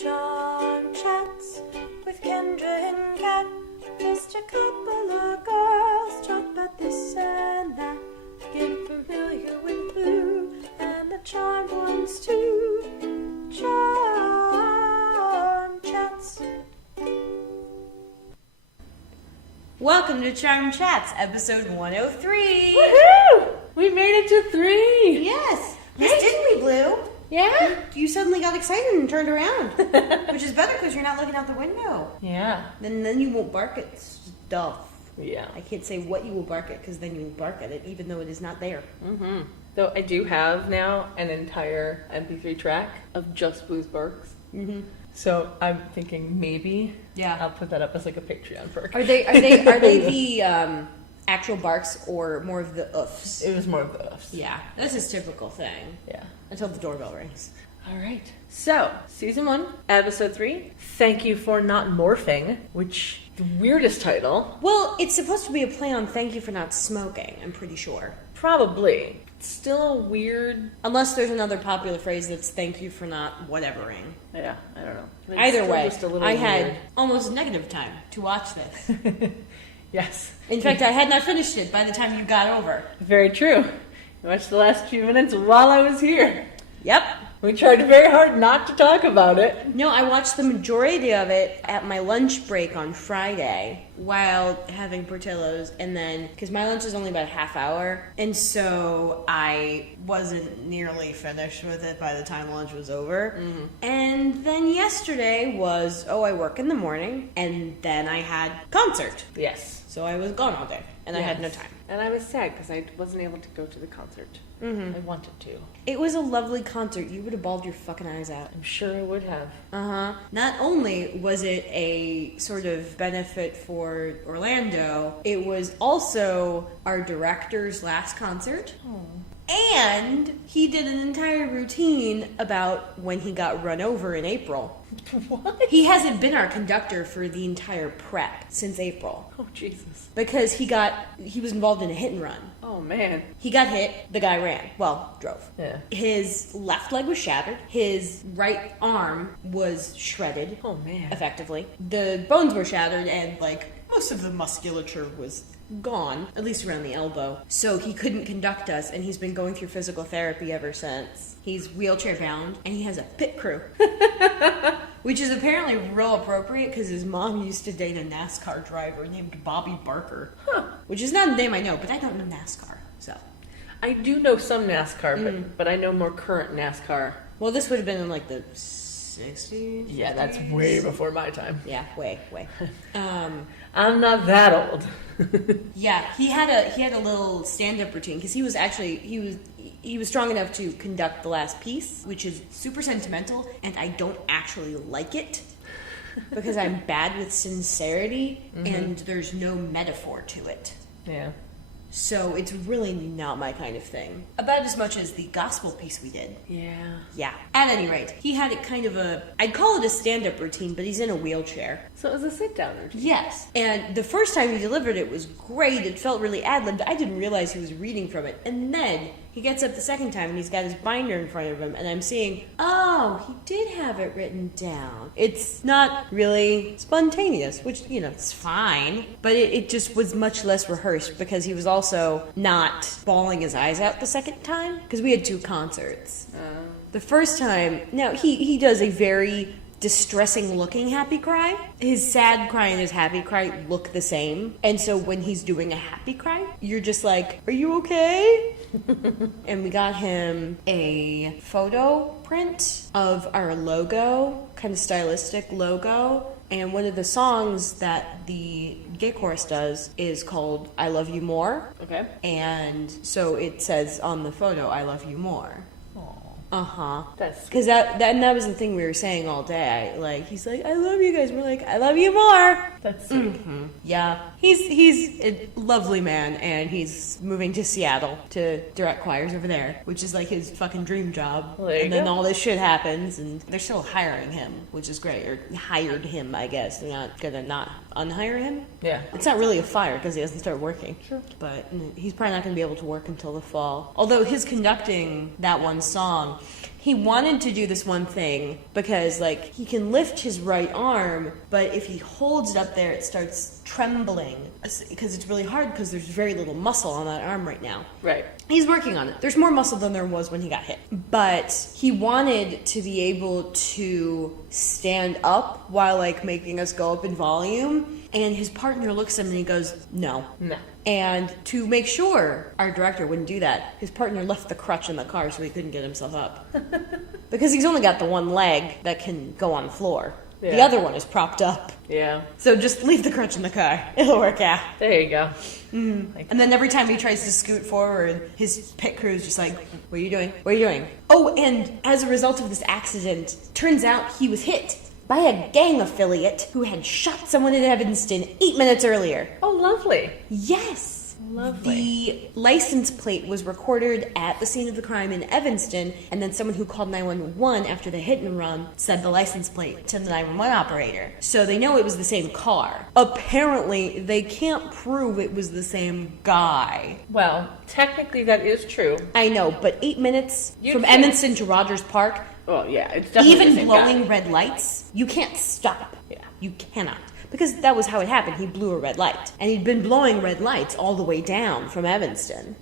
Charm Chats with Kendra and Kat. Just a couple of girls talk about this and that. Get familiar with Blue and the charmed ones too. Charm Chats. Welcome to Charm Chats, episode 103. Woohoo! We made it to 3. Yes. Yes, didn't we, Blue? Yeah? You suddenly got excited and turned around. Which is better because you're not looking out the window. Yeah. Then you won't bark at stuff. Yeah. I can't say what you will bark at because then you will bark at it even though it is not there. Mm-hmm. Though I do have now an entire MP3 track of just Blue's barks. Mm-hmm. So I'm thinking maybe I'll put that up as like a Patreon perk. Are they the actual barks or more of the oofs? It was more of the oofs. Yeah, that's his typical thing. Yeah. Until the doorbell rings. All right. So, season 1, episode 3. Thank you for not morphing, which the weirdest title. Well, it's supposed to be a play on thank you for not smoking, I'm pretty sure. Probably. It's still weird. Unless there's another popular phrase that's thank you for not whatevering. Yeah, I don't know. It's Either way, just a little I weird. had almost negative time to watch this. Yes. In fact, I had not finished it by the time you got over. Very true. I watched the last few minutes while I was here. Yep. We tried very hard not to talk about it. No, I watched the majority of it at my lunch break on Friday while having Portillo's, and then, because my lunch is only about a half hour, and so I wasn't nearly finished with it by the time lunch was over. Mm-hmm. And then yesterday was, I work in the morning, and then I had concert. Yes. So I was gone all day, and I had no time. And I was sad because I wasn't able to go to the concert. Mm-hmm. I wanted to. It was a lovely concert. You would have bawled your fucking eyes out. I'm sure I would have. Uh-huh. Not only was it a sort of benefit for Orlando, it was also our director's last concert. Oh. And he did an entire routine about when he got run over in April. What? He hasn't been our conductor for the entire prep since April. Oh, Jesus. Because he was involved in a hit and run. Oh, man. He got hit, the guy ran. Well, drove. Yeah. His left leg was shattered. His right arm was shredded. Oh, man. Effectively. The bones were shattered and, most of the musculature was gone, at least around the elbow. So he couldn't conduct us, and he's been going through physical therapy ever since. He's wheelchair bound, and he has a pit crew. Which is apparently real appropriate because his mom used to date a NASCAR driver named Bobby Barker. Huh. Which is not a name I know, but I don't know NASCAR, so. I do know some NASCAR, but I know more current NASCAR. Well, this would have been in the 60s? Yeah, that's way before my time. Yeah, way. I'm not that old. Yeah, he had a little stand-up routine because he was strong enough to conduct the last piece, which is super sentimental, and I don't actually like it because I'm bad with sincerity, and there's no metaphor to it. Yeah. So it's really not my kind of thing. About as much as the gospel piece we did. Yeah. Yeah. At any rate, he had it kind of I'd call it a stand-up routine, but he's in a wheelchair. So it was a sit-down routine. Yes. And the first time he delivered it was great. It felt really ad-libbed. I didn't realize he was reading from it. And then he gets up the second time and he's got his binder in front of him, and I'm seeing, he did have it written down. It's not really spontaneous, which, it's fine. But it just was much less rehearsed because he was also not bawling his eyes out the second time because we had 2 concerts. The first time, now he does a very distressing looking happy cry. His sad cry and his happy cry look the same. And so when he's doing a happy cry, you're just like, are you okay? And we got him a photo print of our logo, kind of stylistic logo. And one of the songs that the gay chorus does is called I Love You More. Okay. And so it says on the photo, I love you more. Uh-huh. That's because that was the thing we were saying all day. He's like, I love you guys. We're like, I love you more. That's sweet. Mm-hmm. Yeah. He's a lovely man, and he's moving to Seattle to direct choirs over there, which is his fucking dream job. Well, there you and then go. all this shit happens, and they're still hiring him, which is great. Or hired him, I guess. They're not gonna not unhire him. Yeah. It's not really a fire because he hasn't started working. Sure. But he's probably not going to be able to work until the fall. Although his conducting that one song, he wanted to do this one thing because, like, he can lift his right arm, but if he holds it up there, it starts trembling because it's really hard because there's very little muscle on that arm right now. Right. He's working on it. There's more muscle than there was when he got hit. But he wanted to be able to stand up while, like, making us go up in volume. And his partner looks at him and he goes, no. No. And to make sure our director wouldn't do that, his partner left the crutch in the car so he couldn't get himself up. Because he's only got the one leg that can go on the floor. Yeah. The other one is propped up. Yeah. So just leave the crutch in the car. It'll work out. There you go. Mm-hmm. And then every time he tries to scoot forward, his pit crew is just like, what are you doing? What are you doing? Oh, and as a result of this accident, turns out he was hit by a gang affiliate who had shot someone in Evanston 8 minutes earlier. Oh, lovely. Yes. Lovely. The license plate was recorded at the scene of the crime in Evanston, and then someone who called 911 after the hit and run said the license plate to the 911 operator. So they know it was the same car. Apparently, they can't prove it was the same guy. Well, technically that is true. I know, but 8 minutes from can't- Evanston to Rogers Park, Oh, yeah, it's definitely the even same blowing guy. red lights, you can't stop. Yeah. You cannot. Because that was how it happened. He blew a red light. And he'd been blowing red lights all the way down from Evanston.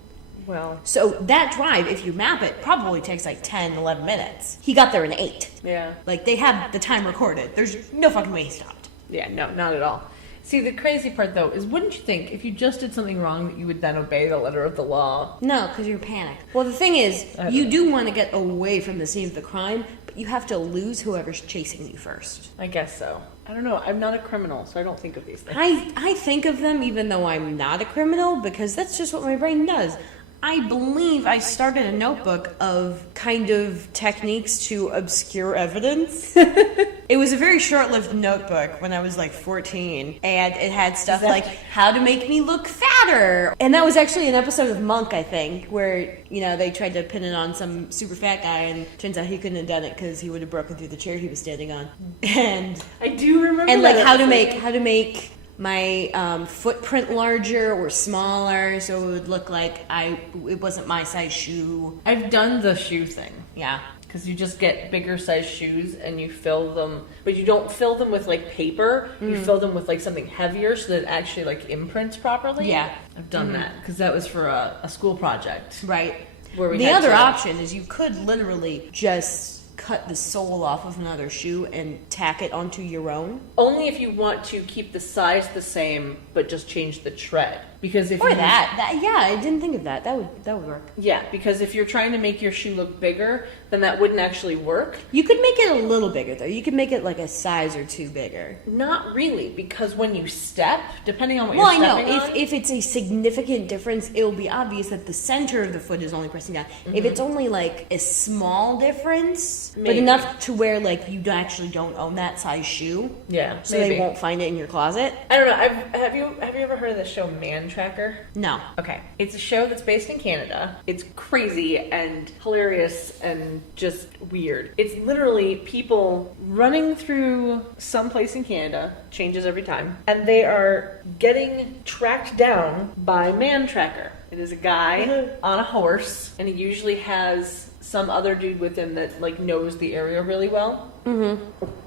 Well, So that drive, if you map it, probably takes like 10, 11 minutes. He got there in 8. yeah. Like, they had the time recorded. There's no fucking way he stopped. Yeah, no, not at all. See, the crazy part, though, is wouldn't you think if you just did something wrong that you would then obey the letter of the law? No, because you're panicked. Well, the thing is, you do want to get away from the scene of the crime, but you have to lose whoever's chasing you first. I guess so. I don't know. I'm not a criminal, so I don't think of these things. I think of them even though I'm not a criminal because that's just what my brain does. I believe I started a notebook of kind of techniques to obscure evidence. It was a very short-lived notebook when I was like 14, and it had stuff like how to make me look fatter. And that was actually an episode of Monk, I think, where, you know, they tried to pin it on some super fat guy, and turns out he couldn't have done it because he would have broken through the chair he was standing on. And I do remember and like that how to episode. make my footprint larger or smaller so it would look like it wasn't my size shoe. I've done the shoe thing. Yeah. Because you just get bigger size shoes and you fill them, but you don't fill them with like paper. You fill them with like something heavier so that it actually like imprints properly. Yeah. I've done that because that was for a school project. Right. Where we The had other to- option is you could literally just cut the sole off of another shoe and tack it onto your own. Only if you want to keep the size the same, but just change the tread. Because if Or you that. Yeah, I didn't think of that. That would work. Yeah, because if you're trying to make your shoe look bigger, then that wouldn't actually work. You could make it a little bigger though. You could make it like a size or two bigger. Not really, because when you step, depending on what Well, I you're know. stepping on, If it's a significant difference, it'll be obvious that the center of the foot is only pressing down. If it's only like a small difference, but Maybe. enough to where like you actually don't own that size shoe, yeah, so maybe. they won't find it in your closet. I don't know. Have you ever heard of the show Man Tracker? No. Okay, it's a show that's based in Canada. It's crazy and hilarious and just weird. It's literally people running through someplace in Canada, changes every time, and they are getting tracked down by Man Tracker. It is a guy on a horse, and he usually has some other dude with him that like knows the area really well. Mm-hmm.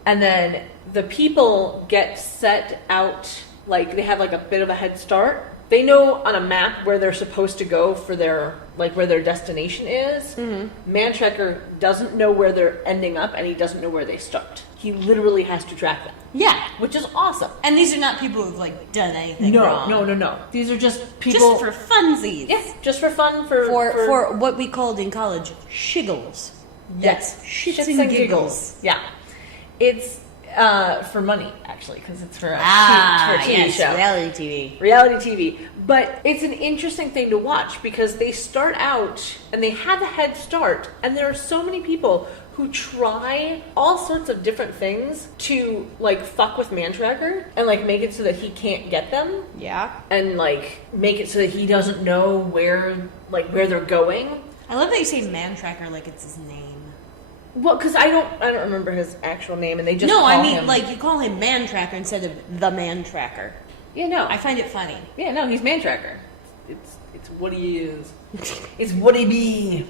And then the people get set out, like they have like a bit of a head start. They know on a map where they're supposed to go for their, like where their destination is. Mm-hmm. Man Tracker doesn't know where they're ending up, and he doesn't know where they start. He literally has to track them. Yeah. Which is awesome. And these are not people who've like done anything No, wrong. no. These are just people. Just for funsies. Yeah, just for fun. For what we called in college shiggles. Yes, That's shits and giggles. Yeah, it's for money actually because it's for a, Ah, for a TV yes, show, reality TV. But it's an interesting thing to watch because they start out and they have a head start, and there are so many people who try all sorts of different things to like fuck with Man Tracker and like make it so that he can't get them. Yeah. And like make it so that he doesn't know where they're going. I love that you say Man Tracker like it's his name. Well, because I don't remember his actual name, and they just No, call I mean him. like you call him Man Tracker instead of the Man Tracker. Yeah, no, I find it funny. yeah, no, he's Man Tracker. It's what he is. It's what he be.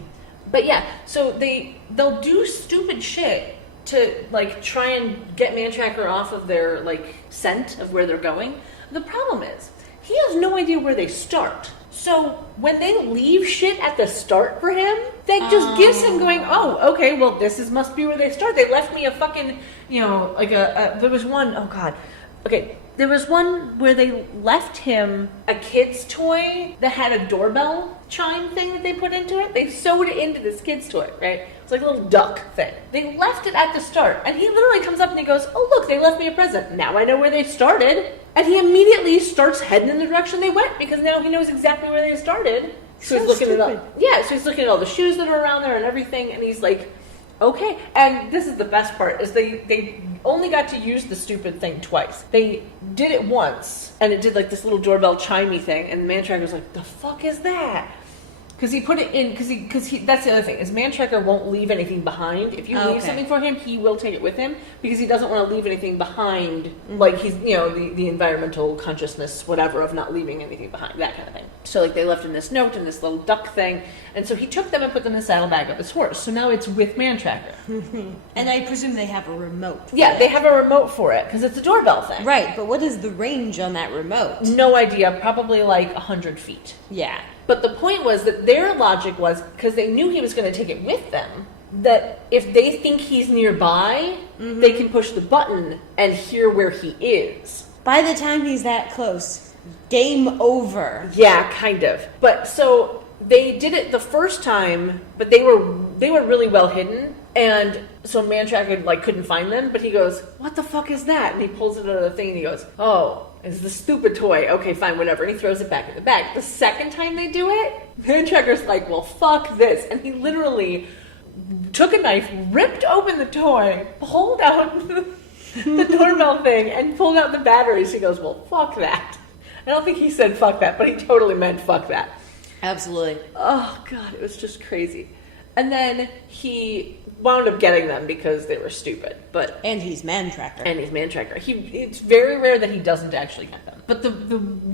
But yeah, so they'll do stupid shit to like try and get Mantracker off of their like scent of where they're going. The problem is he has no idea where they start. So when they leave shit at the start for him, that just gives him going, oh, okay, well must be where they start. They left me a fucking, like there was one, oh god. Okay, there was one where they left him a kid's toy that had a doorbell chime thing that they put into it. They sewed it into this kid's toy, right? It's like a little duck thing. They left it at the start, and he literally comes up and he goes, oh look, they left me a present. Now I know where they started. And he immediately starts heading in the direction they went, because now he knows exactly where they started. So he's looking at all, so he's looking at all the shoes that are around there and everything, and he's like, okay. And this is the best part, is they only got to use the stupid thing twice. They did it once, and it did like this little doorbell chimey thing, and Mantracker was like, the fuck is that? Because he put it in, because he that's the other thing, is Mantracker won't leave anything behind. If you leave something for him, he will take it with him, because he doesn't want to leave anything behind, like he's, the environmental consciousness, whatever, of not leaving anything behind, that kind of thing. So like they left him this note and this little duck thing, and so he took them and put them in the saddlebag of his horse. So now it's with Mantracker. And I presume they have a remote. Yeah, they have a remote for it, because it's a doorbell thing. Right, but what is the range on that remote? No idea, probably like 100 feet. Yeah. But the point was that their logic was, because they knew he was going to take it with them, that if they think he's nearby, they can push the button and hear where he is. By the time he's that close, game over. Yeah, kind of. But so they did it the first time, but they were really well hidden, and so Mantracker like couldn't find them. But he goes, "What the fuck is that?" And he pulls it out of the thing, and he goes, "Oh, it's the stupid toy. Okay, fine, whatever." And he throws it back in the bag. The second time they do it, Mantracker's like, "Well, fuck this," and he literally took a knife, ripped open the toy, pulled out the doorbell thing, and pulled out the batteries. He goes, "Well, fuck that." I don't think he said "fuck that," but he totally meant "fuck that." Absolutely. Oh god, it was just crazy. And then he wound up getting them because they were stupid. And he's Mantracker. It's very rare that he doesn't actually get them. But the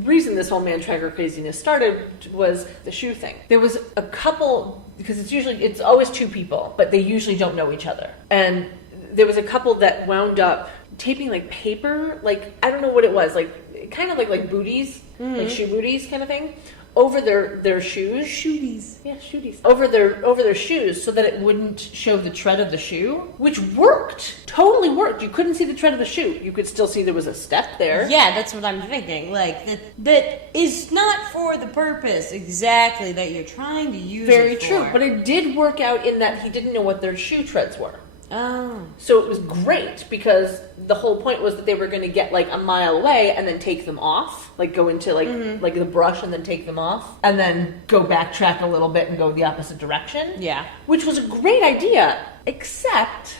reason this whole Mantracker craziness started was the shoe thing. There was a couple, because it's always two people, but they usually don't know each other. And there was a couple that wound up taping like paper, like I don't know what it was, like kind of like booties, like shoe booties kind of thing, over their shoes. Shooties. Yeah, shooties. Over their shoes, so that it wouldn't show the tread of the shoe, which worked. Totally worked. You couldn't see the tread of the shoe. You could still see there was a step there. Yeah, that's what I'm thinking. Like that is not for the purpose exactly that you're trying to use Very it for. true, but it did work out in that he didn't know what their shoe treads were. Oh. So it was great, because the whole point was that they were going to get like a mile away and then take them off, like go into like the brush and then take them off, and then go backtrack a little bit and go the opposite direction. Yeah. Which was a great idea, except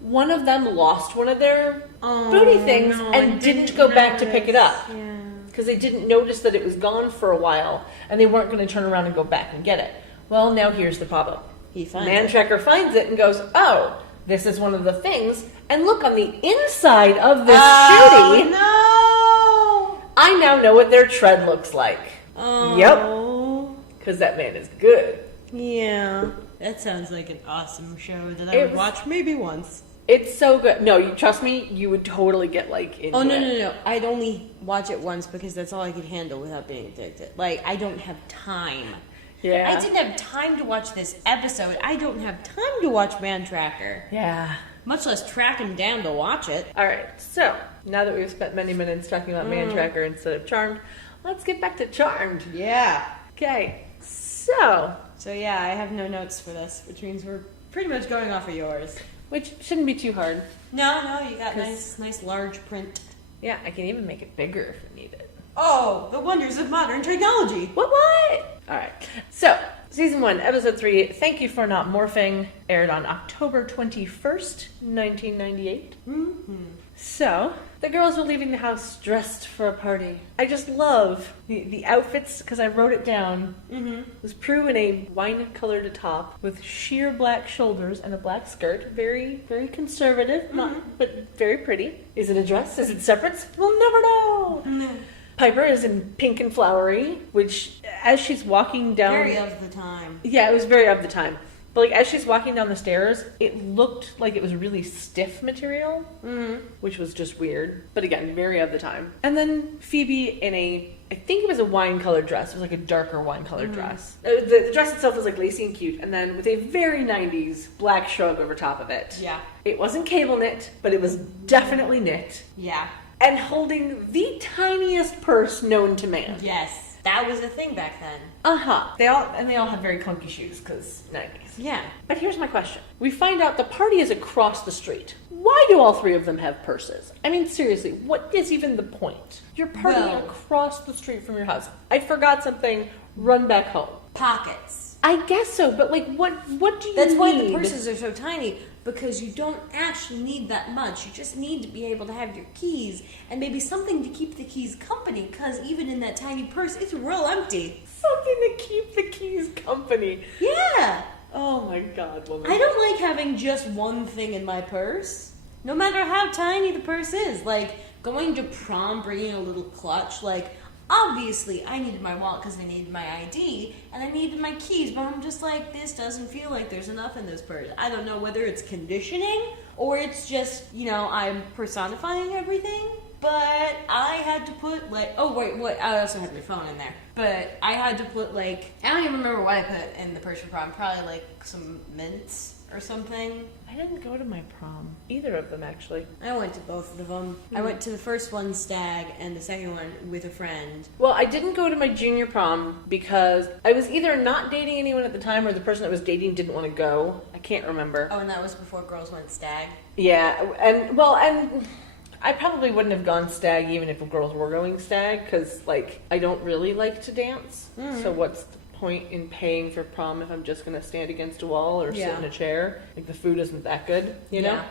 one of them lost one of their booty things and didn't go back to pick it up. Yeah. Because they didn't notice that it was gone for a while, and they weren't going to turn around and go back and get it. Well, now here's the problem. He finds Mantracker finds it and goes, "Oh, this is one of the things. And look on the inside of this shootie. No! I now know what their tread looks like." Oh. Yep. Because that man is good. Yeah. That sounds like an awesome show that I would watch maybe once. It's so good. No, you trust me, you would totally get like into it. No. I'd only watch it once because that's all I could handle without being addicted. Like, I don't have time. Yeah. I didn't have time to watch this episode. I don't have time to watch Mantracker. Yeah. Much less track him down to watch it. All right, so now that we've spent many minutes talking about Mantracker instead of Charmed, let's get back to Charmed. Yeah. Okay, so yeah, I have no notes for this, which means we're pretty much going off of yours. which shouldn't be too hard. No, you got nice large print. Yeah, I can even make it bigger if we need it. Oh, the wonders of modern technology. What? All right. So, Season 1, Episode 3, Thank You for Not Morphing, aired on October 21st, 1998. Mm-hmm. So, the girls were leaving the house dressed for a party. I just love the outfits, because I wrote it down. Mm-hmm. It was Prue in a wine-colored top with sheer black shoulders and a black skirt. Very, very conservative, but very pretty. Is it a dress? Is it separates? We'll never know. No. Piper is in pink and flowery, which, as she's walking down... Very of the time. Yeah, it was very of the time. But like as she's walking down the stairs, it looked like it was really stiff material, which was just weird. But again, very of the time. And then Phoebe in I think it was a wine-colored dress. It was like a darker wine-colored dress. The dress itself was like lacy and cute, and then with a very 90s black shrug over top of it. Yeah. It wasn't cable knit, but it was definitely knit. Yeah. And holding the tiniest purse known to man. Yes. That was a thing back then. They all have very clunky shoes because 90s. Yeah. But here's my question. We find out the party is across the street. Why do all three of them have purses? I mean, seriously, what is even the point? You're partying across the street from your house. I forgot something. Run back home. Pockets. I guess so, but like, what do you That's need? why the purses are so tiny, because you don't actually need that much. You just need to be able to have your keys and maybe something to keep the keys company, because even in that tiny purse, it's real empty. Something to keep the keys company. Yeah. Oh my God, woman. I don't like having just one thing in my purse, no matter how tiny the purse is. Like, going to prom, bringing a little clutch, like, obviously I needed my wallet because I needed my ID, and I needed my keys, but I'm just like, this doesn't feel like there's enough in this purse. I don't know whether it's conditioning, or it's just, I'm personifying everything, but I had to put, like, oh wait, what? I also had my phone in there. But I had to put, like, I don't even remember what I put in the purse for prom. Probably, like, some mints or something. I didn't go to my prom. Either of them, actually. I went to both of them. I went to the first one stag and the second one with a friend. Well, I didn't go to my junior prom because I was either not dating anyone at the time or the person that was dating didn't want to go. I can't remember. Oh, and that was before girls went stag? Yeah, and I probably wouldn't have gone stag even if girls were going stag because, like, I don't really like to dance. So what's the point in paying for prom if I'm just going to stand against a wall or sit in a chair? Like, the food isn't that good, you know?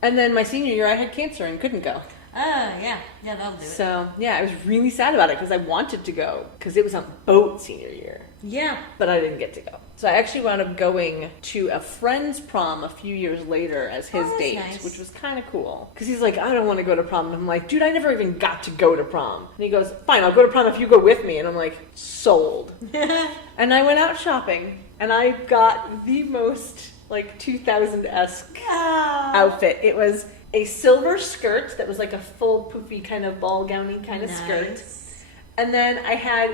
And then my senior year, I had cancer and couldn't go. Yeah, that'll do it. So, yeah, I was really sad about it because I wanted to go because it was on boat senior year. Yeah. But I didn't get to go. So I actually wound up going to a friend's prom a few years later as his date, nice. which was kind of cool. Because he's like, I don't want to go to prom. And I'm like, dude, I never even got to go to prom. And he goes, fine, I'll go to prom if you go with me. And I'm like, sold. And I went out shopping, and I got the most, like, 2000-esque outfit. It was a silver skirt that was like a full poofy kind of ball gowny kind of skirt. And then I had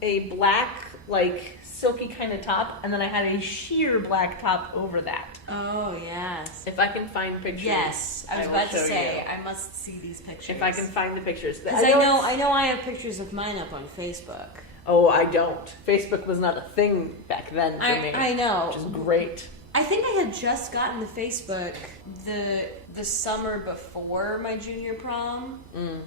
a black, like, silky kind of top, and then I had a sheer black top over that. Oh, yes. If I can find pictures. Yes, I was will about to show say, you. I must see these pictures. If I can find the pictures. Because I know I have pictures of mine up on Facebook. Oh, I don't. Facebook was not a thing back then for me. I know. Which is great. I think I had just gotten the Facebook the summer before my junior prom.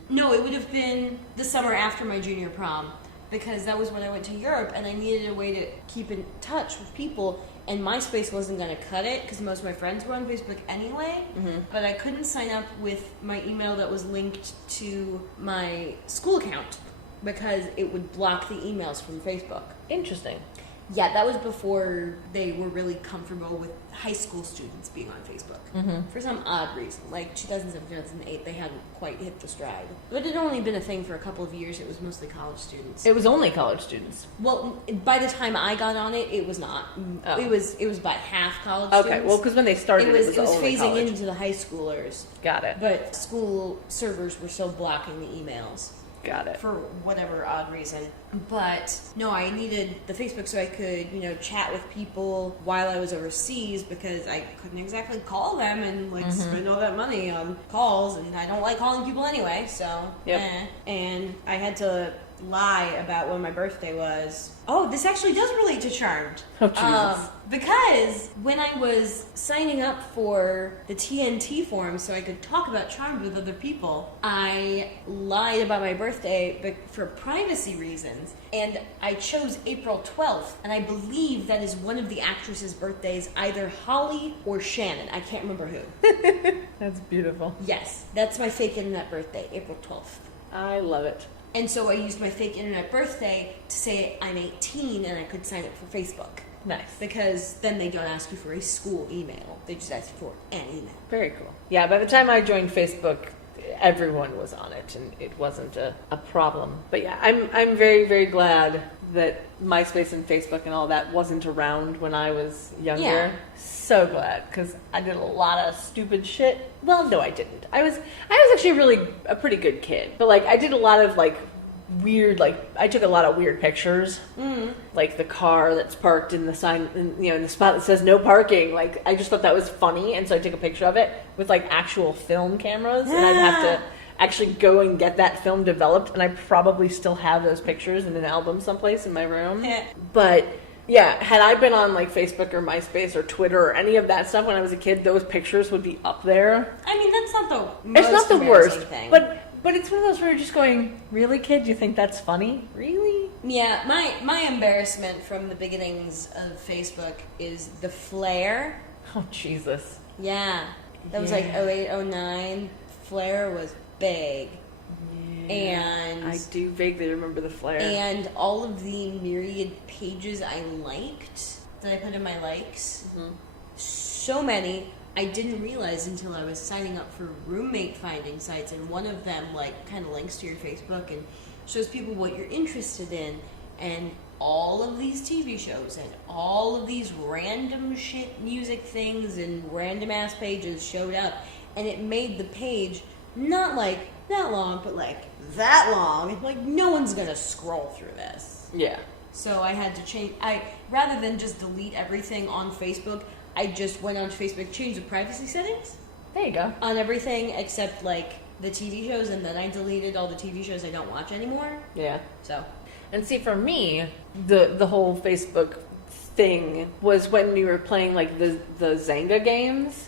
No, it would have been the summer after my junior prom, because that was when I went to Europe and I needed a way to keep in touch with people, and MySpace wasn't going to cut it because most of my friends were on Facebook anyway. But I couldn't sign up with my email that was linked to my school account because it would block the emails from Facebook. Interesting. Yeah, that was before they were really comfortable with high school students being on Facebook. For some odd reason. Like 2007, 2008, they hadn't quite hit the stride. But it had only been a thing for a couple of years. It was mostly college students. It was only college students. Well, by the time I got on it, it was not. Oh. It was about half college students. Okay, well, because when they started, it was only phasing college. into the high schoolers. Got it. But school servers were still blocking the emails. Got it. For whatever odd reason. But no, I needed the Facebook so I could, chat with people while I was overseas, because I couldn't exactly call them and spend all that money on calls, and I don't like calling people anyway, so And I had to lie about when my birthday was. Oh, this actually does relate to Charmed. Oh, Jesus. Because when I was signing up for the TNT forum so I could talk about Charmed with other people, I lied about my birthday for privacy reasons, and I chose April 12th, and I believe that is one of the actresses' birthdays, either Holly or Shannon. I can't remember who. That's beautiful. Yes, that's my fake internet birthday, April 12th. I love it. And so I used my fake internet birthday to say I'm 18 and I could sign up for Facebook. Nice. Because then they don't ask you for a school email. They just ask you for an email. Very cool. Yeah, by the time I joined Facebook, everyone was on it, and it wasn't a problem. But yeah, I'm very, very glad that MySpace and Facebook and all that wasn't around when I was younger. Yeah. So glad, because I did a lot of stupid shit. Well, no, I didn't. I was actually really a pretty good kid, but like I did a lot of like weird, like I took a lot of weird pictures, like the car that's parked in the sign, in the spot that says no parking. Like I just thought that was funny, and so I took a picture of it with like actual film cameras, and I'd have to actually go and get that film developed, and I probably still have those pictures in an album someplace in my room. But yeah, had I been on like Facebook or MySpace or Twitter or any of that stuff when I was a kid, those pictures would be up there. I mean, that's not the most It's not the worst thing. But it's one of those where you're just going, really, kid? You think that's funny? Really? Yeah, my embarrassment from the beginnings of Facebook is the flare. Oh, Jesus. Yeah. That was like 08, 09. Flare was big. Yeah. And I do vaguely remember the flare. And all of the myriad pages I liked, that I put in my likes, so many, I didn't realize until I was signing up for roommate finding sites, and one of them like kind of links to your Facebook and shows people what you're interested in, and all of these TV shows and all of these random shit music things and random ass pages showed up, and it made the page not like that long, but like that long. Like no one's gonna scroll through this. Yeah. So I had to change. Rather than just delete everything on Facebook, I just went onto Facebook, changed the privacy settings There you go. on everything except like the TV shows, and then I deleted all the TV shows I don't watch anymore. Yeah. So, And see, for me, the whole Facebook thing was when you were playing like the Zynga games,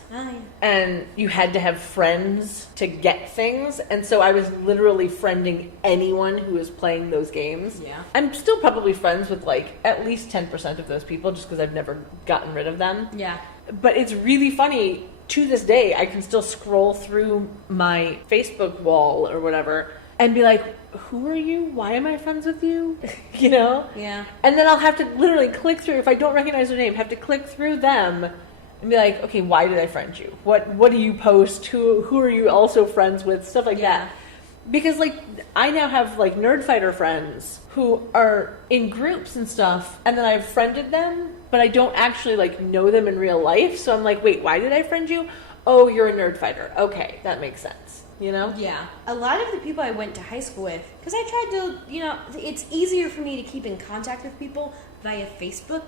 and you had to have friends to get things, and so I was literally friending anyone who was playing those games. Yeah. I'm still probably friends with like at least 10% of those people just because I've never gotten rid of them. yeah. But it's really funny, to this day, I can still scroll through my Facebook wall or whatever and be like, who are you? Why am I friends with you? You know? Yeah. And then I'll have to literally click through, if I don't recognize their name, have to click through them and be like, okay, why did I friend you? What do you post? Who are you also friends with? Stuff like that. Because like I now have like Nerdfighter friends who are in groups and stuff, and then I've friended them, but I don't actually like know them in real life. So I'm like, wait, why did I friend you? Oh, you're a Nerdfighter. Okay, that makes sense. You know? Yeah. A lot of the people I went to high school with, because I tried to, it's easier for me to keep in contact with people via Facebook.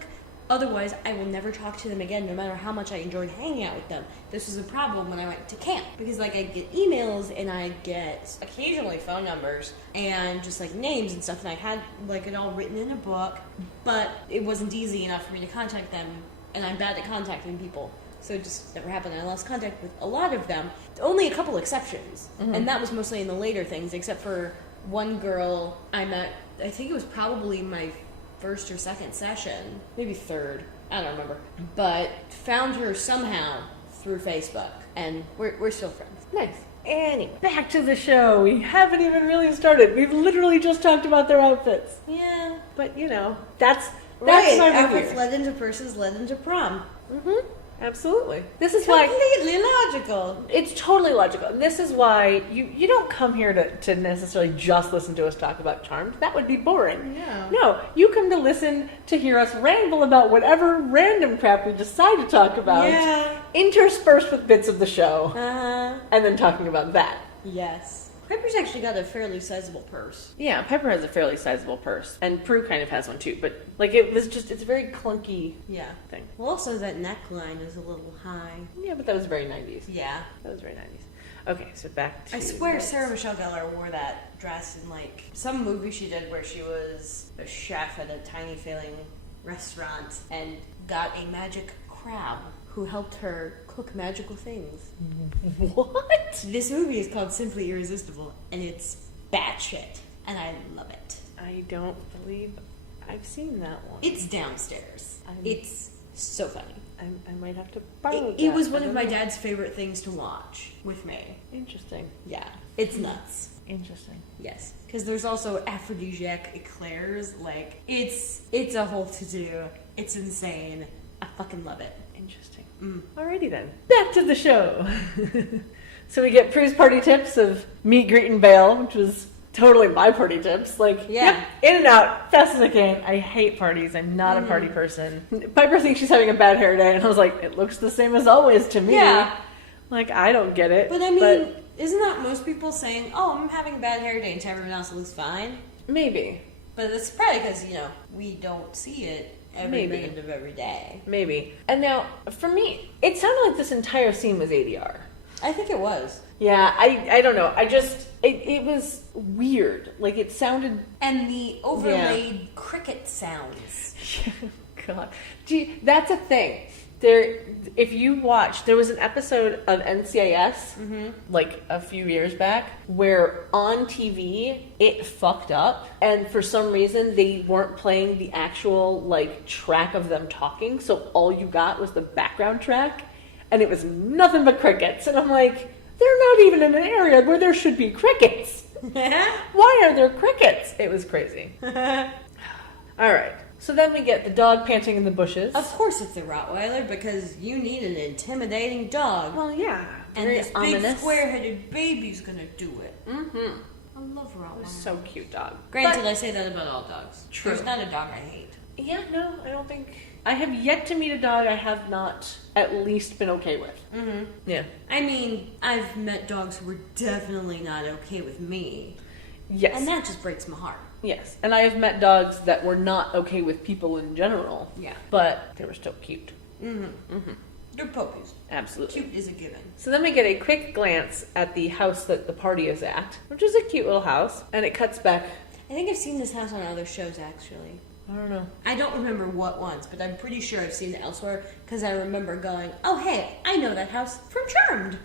Otherwise, I will never talk to them again, no matter how much I enjoyed hanging out with them. This was a problem when I went to camp, because like I'd get emails and I'd get occasionally phone numbers and just like names and stuff, and I had like it all written in a book, but it wasn't easy enough for me to contact them, and I'm bad at contacting people. So it just never happened. I lost contact with a lot of them. Only a couple exceptions. And that was mostly in the later things, except for one girl I met, I think it was probably my first or second session, maybe third, I don't remember. But found her somehow through Facebook, and we're still friends. Nice. Anyway, back to the show. We haven't even really started. We've literally just talked about their outfits. Yeah. But, you know, that's Right, my outfits review. led into purses, led into prom. Mm-hmm. Absolutely. This is why Completely logical. it's totally logical. And this is why you don't come here to necessarily just listen to us talk about Charmed. That would be boring. No, you come to listen to hear us ramble about whatever random crap we decide to talk about. Yeah. Interspersed with bits of the show. Uh-huh. And then talking about that. Yes. Piper's actually got a fairly sizable purse. Yeah, Pepper has a fairly sizable purse. And Prue kind of has one too. But like it's a very clunky thing. Well, also that neckline is a little high. Yeah, but that was very 90s. Yeah. That was very 90s. Okay, so back to I swear this. Sarah Michelle Gellar wore that dress in like some movie she did where she was a chef at a tiny failing restaurant and got a magic crab who helped her cook magical things. What? This movie is called Simply Irresistible, and it's batshit, and I love it. I don't believe I've seen that one. It's downstairs. It's so funny. I might have to borrow It was that. one I of don't my know. dad's favorite things to watch with me. Interesting. Yeah, it's nuts. Interesting. Yes, because there's also aphrodisiac eclairs. Like it's a whole to do. It's insane. I fucking love it. Interesting. Mm. Alrighty then. Back to the show. So we get Prue's party tips of meet, greet, and bail, which was totally my party tips. Like, Yeah. yep, in and out, fast as I can. I hate parties. I'm not a party person. Piper thinks she's having a bad hair day, and I was like, it looks the same as always to me. Yeah. Like, I don't get it. But I mean, isn't that most people saying, oh, I'm having a bad hair day, and to everyone else it looks fine? Maybe. But it's probably because, we don't see it every Maybe. minute of every day. Maybe. And now, for me, it sounded like this entire scene was ADR. I think it was. Yeah, I don't know. It was weird. Like, it sounded... And the overlaid cricket sounds. God. Gee, that's a thing. If you watch, there was an episode of NCIS, like a few years back, where on TV it fucked up, and for some reason they weren't playing the actual like track of them talking, so all you got was the background track, and it was nothing but crickets. And I'm like, they're not even in an area where there should be crickets. Why are there crickets? It was crazy. All right. So then we get the dog panting in the bushes. Of course it's a Rottweiler, because you need an intimidating dog. Well, yeah. And Very this ominous. big square-headed baby's gonna do it. Mm-hmm. I love Rottweilers. So cute dog. Granted, But- I say that about all dogs. True. There's not a dog I hate. Yeah, no, I don't think... I have yet to meet a dog I have not at least been okay with. Mm-hmm. Yeah. I mean, I've met dogs who were definitely not okay with me. Yes. And that just breaks my heart. Yes. And I have met dogs that were not okay with people in general. Yeah. But they were still cute. Mm-hmm. Mm-hmm. They're puppies. Absolutely. Cute is a given. So then we get a quick glance at the house that the party is at, which is a cute little house. And it cuts back... I think I've seen this house on other shows, actually. I don't know. I don't remember what ones, but I'm pretty sure I've seen it elsewhere, because I remember going, oh, hey, I know that house from Charmed.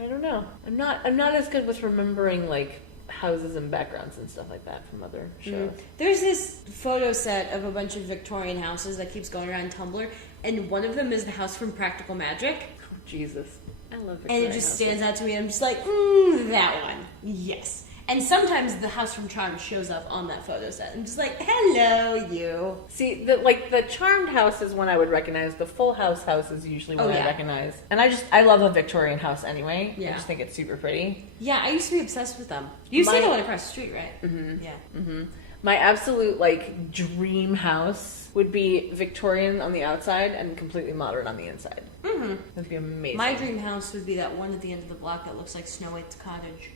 I don't know. I'm not as good with remembering, like, houses and backgrounds and stuff like that from other shows. There's this photo set of a bunch of Victorian houses that keeps going around Tumblr, and one of them is the house from Practical Magic. Oh, Jesus. I love Victorian And it just houses. stands out to me, and I'm just like, that one. Yes. And sometimes the house from Charmed shows up on that photo set. I'm just like, hello, you. See, the Charmed house is one I would recognize. The Full House house is usually one Oh, yeah. I recognize. And I love a Victorian house anyway. Yeah. I just think it's super pretty. Yeah, I used to be obsessed with them. You've seen the one across the street, right? Mm-hmm. Yeah. Mm-hmm. My absolute, like, dream house would be Victorian on the outside and completely modern on the inside. Mm-hmm. That'd be amazing. My dream house would be that one at the end of the block that looks like Snow White's cottage.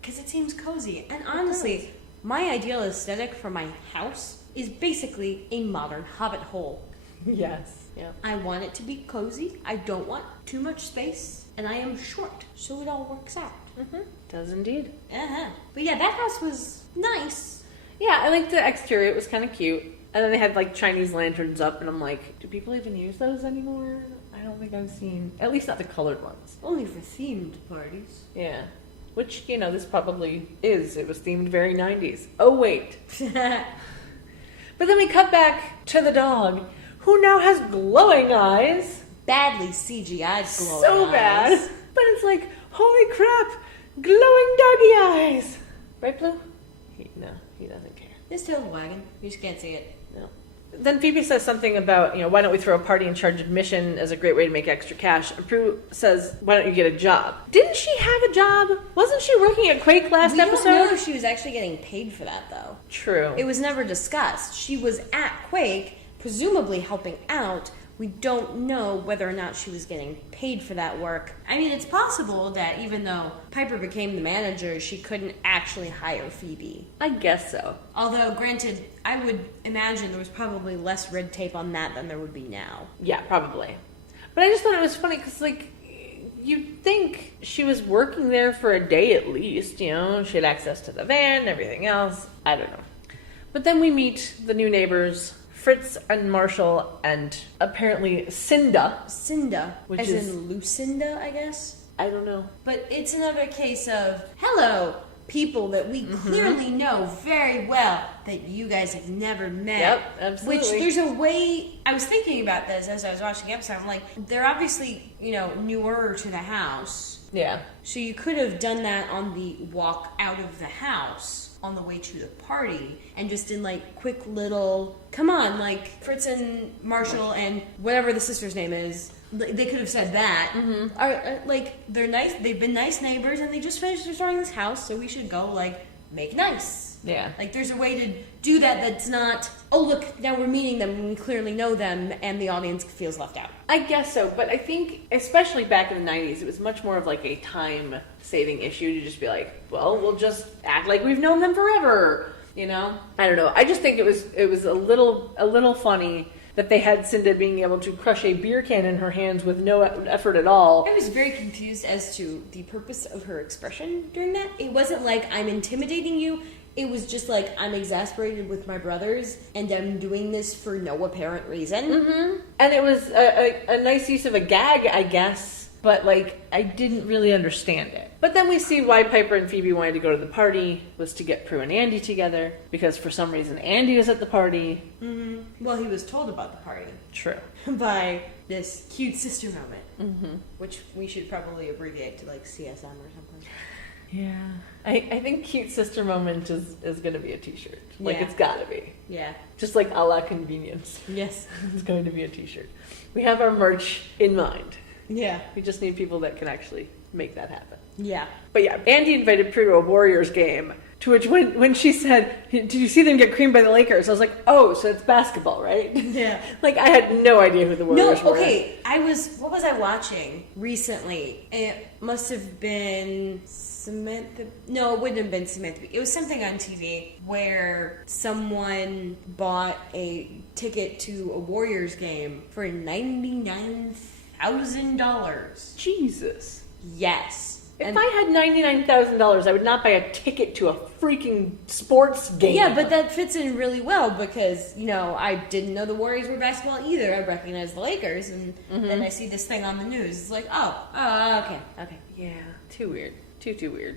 Because it seems cozy. And honestly, my ideal aesthetic for my house is basically a modern hobbit hole. Yes. Yeah. I want it to be cozy. I don't want too much space. And I am short, so it all works out. Mm-hmm. Does indeed. Uh-huh. But yeah, that house was nice. Yeah, I liked the exterior. It was kind of cute. And then they had, like, Chinese lanterns up, and I'm like, do people even use those anymore? I don't think I've seen... At least not the colored ones. Only for themed parties. Yeah. Which, this probably is. It was themed very 90s. Oh, wait. But then we cut back to the dog, who now has glowing eyes. Badly CGI'd glowing So eyes. bad. But it's like, holy crap, glowing doggy eyes. Right, Blue? No, he doesn't care. This tail's wagging. You just can't see it. No. Then Phoebe says something about, why don't we throw a party and charge admission as a great way to make extra cash? And Prue says, why don't you get a job? Didn't she have a job? Wasn't she working at Quake last We episode? don't know if she was actually getting paid for that, though. True. It was never discussed. She was at Quake, presumably helping out. We don't know whether or not she was getting paid for that work. I mean, it's possible that even though Piper became the manager, she couldn't actually hire Phoebe. I guess so. Although, granted, I would imagine there was probably less red tape on that than there would be now. Yeah, probably. But I just thought it was funny because, you'd think she was working there for a day at least, She had access to the van and everything else. I don't know. But then we meet the new neighbors, Fritz and Marshall, and apparently Cinda. Cinda, Which as is- in Lucinda, I guess. I don't know. But it's another case of, hello, people that we clearly know very well that you guys have never met. Yep, absolutely. Which there's a way, I was thinking about this as I was watching the episode. I'm like, they're obviously, newer to the house. Yeah. So you could have done that on the walk out of the house on the way to the party, and just in quick little, come on, Fritz and Marshall and whatever the sister's name is, They could have said that. Like, they're nice. They've been nice neighbors, and they just finished restoring this house, so we should go, like, make nice. Yeah. Like, there's a way to do that that's not, oh, look, now we're meeting them, and we clearly know them, and the audience feels left out. I guess so, but I think, especially back in the 90s, it was much more of like a time-saving issue to just be like, well, we'll just act like we've known them forever, you know? I don't know. I just think it was a little funny that they had Cinda being able to crush a beer can in her hands with no effort at all. I was very confused as to the purpose of her expression during that. It wasn't like, I'm intimidating you. It was just like, I'm exasperated with my brothers, and I'm doing this for no apparent reason. Mm-hmm. And it was a nice use of a gag, I guess, but, like, I didn't really understand it. But then we see why Piper and Phoebe wanted to go to the party was to get Prue and Andy together, because for some reason Andy was at the party. Mm-hmm. Well, he was told about the party. True. By this cute sister moment, which we should probably abbreviate to, like, CSM or something. Yeah. I think cute sister moment is going to be a t-shirt. Like, Yeah. it's got to be. Yeah. Just like a la convenience. Yes. It's going to be a t-shirt. We have our merch in mind. Yeah. We just need people that can actually make that happen. Yeah. But yeah, Andy invited Prue to a Warriors game, to which when she said, did you see them get creamed by the Lakers? I was like, oh, so it's basketball, right? Yeah. Like, I had no idea who the Warriors were. No, okay. What was I watching recently? It must have been Samantha. No, it wouldn't have been Samantha. It was something on TV where someone bought a ticket to a Warriors game for $99,000. Jesus. Yes. If I had $99,000, I would not buy a ticket to a freaking sports game. Yeah, but that fits in really well because, you know, I didn't know the Warriors were basketball either. I recognized the Lakers, and then I see this thing on the news. It's like, okay. Yeah, too weird. Too weird.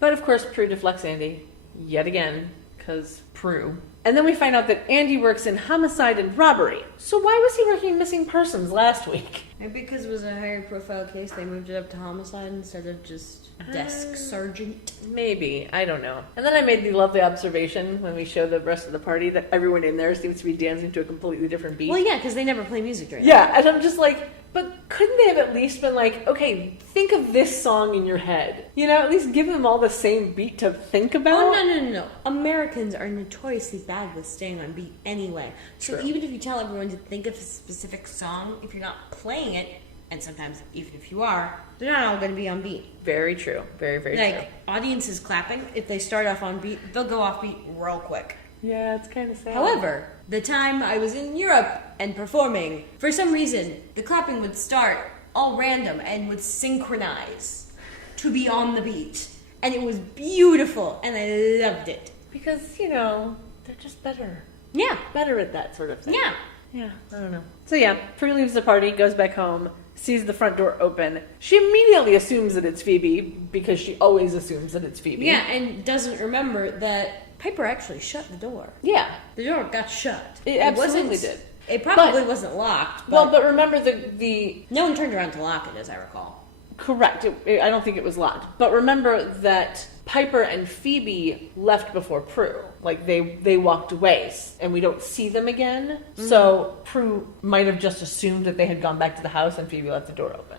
But of course, Prue deflects Andy yet again, because Prue. And then we find out that Andy works in homicide and robbery. So why was he working in missing persons last week? Maybe because it was a higher profile case, they moved it up to homicide instead of just desk sergeant. Maybe. I don't know. And then I made the lovely observation when we show the rest of the party that everyone in there seems to be dancing to a completely different beat. Well, yeah, because they never play music during Yeah, and I'm just like, but couldn't they have at least been like, okay, think of this song in your head? You know, at least give them all the same beat to think about? Oh, no. Americans are notoriously bad with staying on beat anyway. So True. even if you tell everyone to think of a specific song, if you're not playing it, and sometimes even if you are, they're not all going to be on beat. Very true. Very, very true. Like, audiences clapping, if they start off on beat, they'll go off beat real quick. Yeah, it's kind of sad. However, the time I was in Europe and performing, for some reason, the clapping would start all random and would synchronize to be on the beat. And it was beautiful, and I loved it. Because, you know, they're just better. Yeah. Better at that sort of thing. Yeah. Yeah, I don't know. So yeah, Prue leaves the party, goes back home, sees the front door open. She immediately assumes that it's Phoebe, because she always assumes that it's Phoebe. Yeah, and doesn't remember that Piper actually shut the door. Yeah. The door got shut. It absolutely did. It probably wasn't locked. But remember the no one turned around to lock it, as I recall. Correct. I don't think it was locked. But remember that Piper and Phoebe left before Prue. Like, they walked away, and we don't see them again. Mm-hmm. So Prue might have just assumed that they had gone back to the house, and Phoebe left the door open.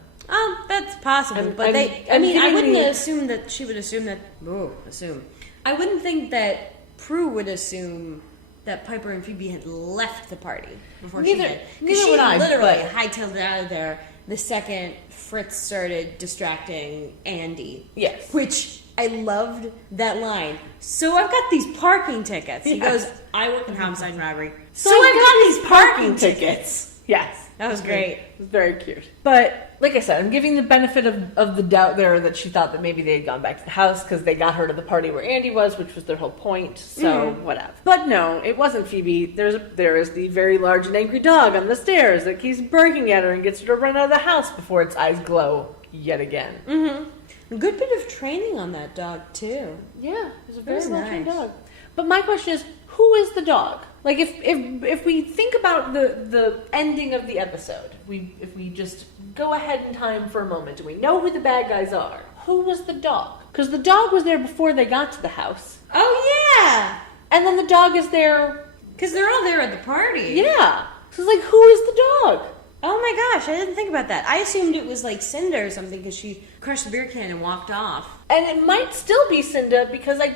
That's possible. But I wouldn't assume that she would assume that... I wouldn't think that Prue would assume that Piper and Phoebe had left the party before she did. Neither would I. Literally hightailed it out of there the second Fritz started distracting Andy. Yes. Which I loved that line. So I've got these parking tickets. He goes, I work in homicide and robbery. So I've got these parking tickets. Yes. That was great. It was very cute. But, like I said, I'm giving the benefit of the doubt there that she thought that maybe they had gone back to the house because they got her to the party where Andy was, which was their whole point. So, whatever. But no, it wasn't Phoebe. There is the very large and angry dog on the stairs that keeps barking at her and gets her to run out of the house before its eyes glow yet again. Mm-hmm. A good bit of training on that dog, too. Yeah, it was a very nice. well-trained dog. But my question is, who is the dog? Like, if we think about the ending of the episode, if we just go ahead in time for a moment and we know who the bad guys are, who was the dog? Because the dog was there before they got to the house. Oh, yeah! And then the dog is there... Because they're all there at the party. Yeah. So it's like, who is the dog? Oh my gosh, I didn't think about that. I assumed it was like Cinda or something because she crushed the beer can and walked off. And it might still be Cinda because I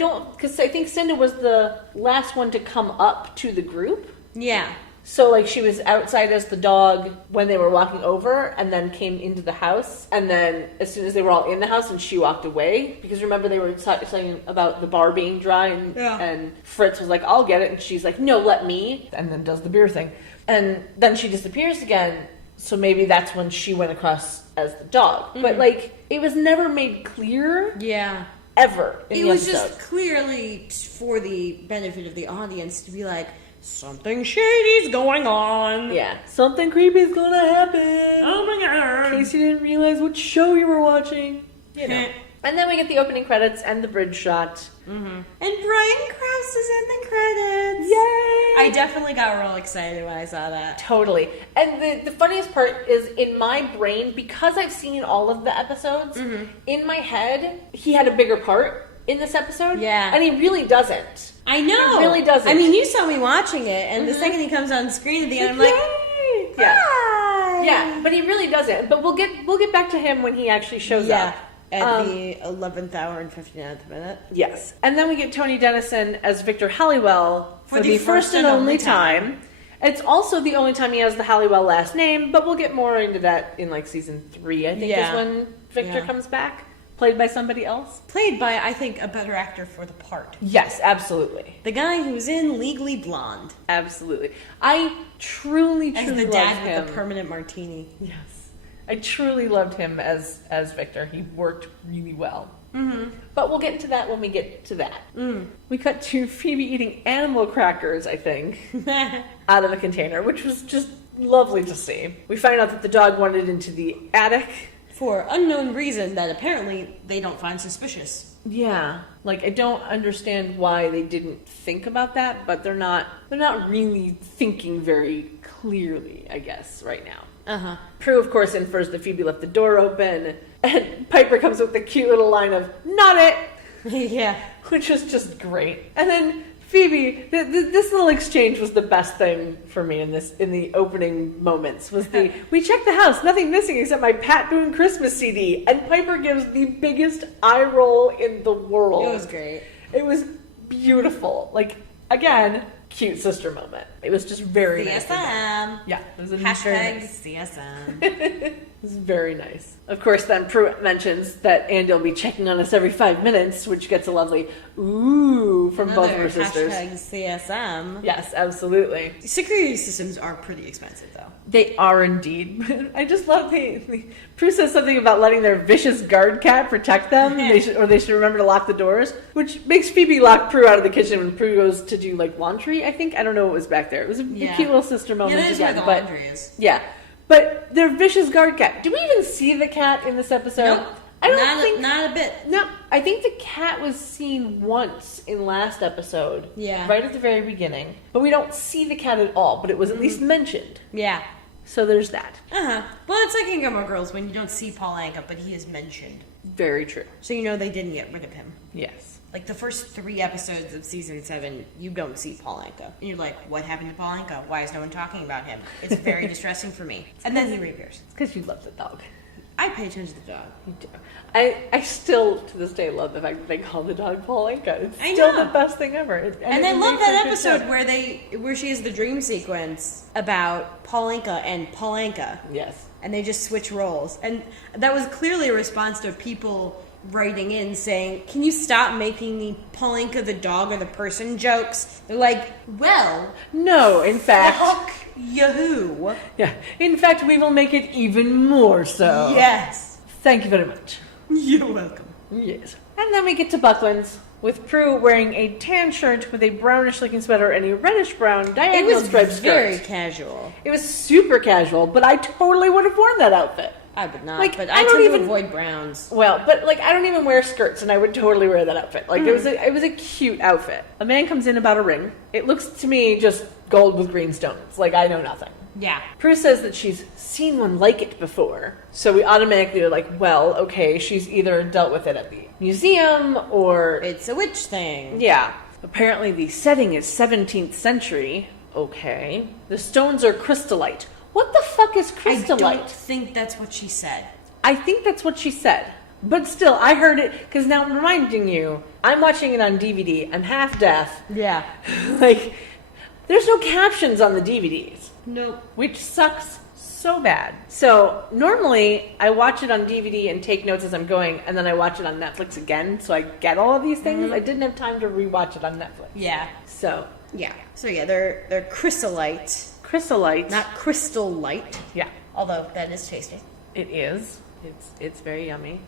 think Cinda was the last one to come up to the group. Yeah. So, like, she was outside as the dog when they were walking over and then came into the house. And then as soon as they were all in the house and she walked away, because remember they were talking about the bar being dry and Fritz was like, I'll get it. And she's like, no, let me. And then does the beer thing. And then she disappears again. So maybe that's when she went across as the dog. Mm-hmm. But, like, it was never made clear. Yeah. Ever. It was just clearly for the benefit of the audience to be like, something shady's going on. Yeah. Something creepy's gonna happen. Oh my god. In case you didn't realize what show you were watching. You know. And then we get the opening credits and the bridge shot. Mm-hmm. And Brian Krause is in the credits. Yay! I definitely got real excited when I saw that. Totally. And the funniest part is in my brain, because I've seen all of the episodes, in my head, he had a bigger part in this episode. Yeah. And he really doesn't. I know. He really doesn't. I mean, you saw me watching it, and the second he comes on screen at the end, I'm like, Yay! hi! Yeah, but he really doesn't. But we'll get back to him when he actually shows up. At the 11th hour and 59th minute. Yes. And then we get Tony Dennison as Victor Halliwell for the first and only time. It's also the only time he has the Halliwell last name, but we'll get more into that in like season 3, I think is when Victor comes back. Played by somebody else? Played by, I think, a better actor for the part. Yes, absolutely. The guy who's in Legally Blonde. Absolutely. I truly as the loved dad him. with the permanent martini. Yes. I truly loved him as Victor. He worked really well. Mm-hmm. But we'll get into that when we get to that. We cut to Phoebe eating animal crackers, I think, out of a container, which was just lovely to see. We find out that the dog wandered into the attic. For unknown reason that apparently they don't find suspicious. Yeah. Like, I don't understand why they didn't think about that, but they're not really thinking very clearly, I guess, right now. Uh-huh. Prue, of course, infers that Phoebe left the door open, and Piper comes with the cute little line of, "Not it!" Yeah. Which is just great. And then Phoebe, this little exchange was the best thing for me in the opening moments. Was we checked the house, nothing missing except my Pat Boone Christmas CD, and Piper gives the biggest eye roll in the world. It was great. It was beautiful. Like, again, cute sister moment. It was just very nice. CSM. Yeah, it was Hashtag CSM. It was very nice. Of course, then Prue mentions that Andy will be checking on us every 5 minutes, which gets a lovely ooh from both of her sisters. Hashtag CSM. Yes, absolutely. Security systems are pretty expensive, though. They are indeed. I just love Prue says something about letting their vicious guard cat protect them, they should remember to lock the doors, which makes Phoebe lock Prue out of the kitchen when Prue goes to do like laundry. I think I don't know what was back there. It was a cute little sister moment. Yeah, that is again, where the laundry is. Yeah. But their vicious guard cat. Do we even see the cat in this episode? Nope. I don't think... Not a bit. No. I think the cat was seen once in last episode. Yeah. Right at the very beginning. But we don't see the cat at all, but it was at least mentioned. Yeah. So there's that. Uh-huh. Well, it's like in Gilmore Girls when you don't see Paul Anka, but he is mentioned. Very true. So you know they didn't get rid of him. Yes. Like the first 3 episodes of season 7, you don't see Paul Anka. And you're like, what happened to Paul Anka? Why is no one talking about him? It's very distressing for me. And then he reappears. It's because you love the dog. I pay attention to the dog. You do. I still, to this day, love the fact that they call the dog Paul Anka. It's I still know. the best thing ever. And I love that episode where she has the dream sequence about Paul Anka and Paul Anka. Yes. And they just switch roles. And that was clearly a response to people writing in saying, can you stop making the Paul Anka the dog or the person jokes? They're like, well... No, in fact... Fuck Yahoo! Yeah. In fact, we will make it even more so. Yes. Thank you very much. You're welcome. Yes. And then we get to Buckland's, with Prue wearing a tan shirt with a brownish-looking sweater and a reddish-brown diagonal striped skirt. It was very casual. It was super casual, but I totally would have worn that outfit. I would not, like, but I tend to avoid browns. Well, but like I don't even wear skirts, and I would totally wear that outfit. Like it was a cute outfit. A man comes in about a ring. It looks to me just gold with green stones. Like I know nothing. Yeah. Prue says that she's seen one like it before, so we automatically are like, well, okay, she's either dealt with it at the museum or it's a witch thing. Yeah. Apparently, the setting is 17th century. Okay. The stones are crystallite. what the fuck is I crystallite? don't think that's what she said. I think that's what she said. But still, I heard it, because now I'm reminding you, I'm watching it on DVD. I'm half deaf. Yeah. Like, there's no captions on the DVDs. Nope. Which sucks so bad. So, normally, I watch it on DVD and take notes as I'm going, and then I watch it on Netflix again, so I get all of these things. I didn't have time to rewatch it on Netflix. Yeah. So, Yeah. So yeah, they're chrysolite, crystallite. not crystal light. Yeah, Although that is tasty. it is. It's very yummy.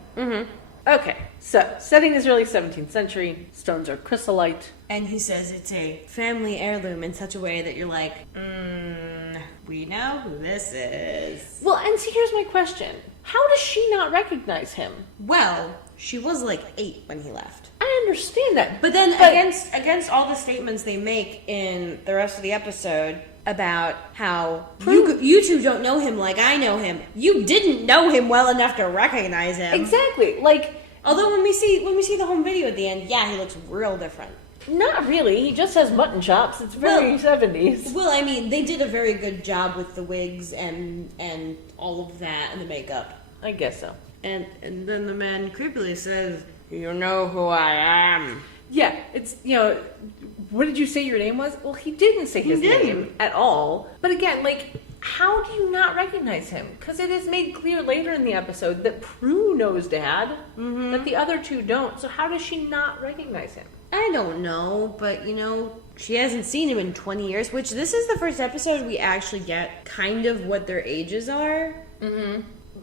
Okay, so setting is early 17th century. Stones are chrysolite. And he says it's a family heirloom in such a way that you're like, we know who this is. Well, and see, here's my question. How does she not recognize him? Well, she was like 8 when he left. I understand that. But then against all the statements they make in the rest of the episode about how you two don't know him like I know him. You didn't know him well enough to recognize him. Exactly. Like, although when we see the home video at the end, yeah, he looks real different. not really. He just has mutton chops. It's very 70s. Well, I mean, they did a very good job with the wigs and all of that and the makeup. I guess so. And then the man creepily says, "You know who I am." Yeah, it's, what did you say your name was? Well, he didn't say his name at all. But again, like, how do you not recognize him? Because it is made clear later in the episode that Prue knows Dad, that the other two don't. So how does she not recognize him? I don't know, but she hasn't seen him in 20 years, which this is the first episode we actually get kind of what their ages are. Mm-hmm.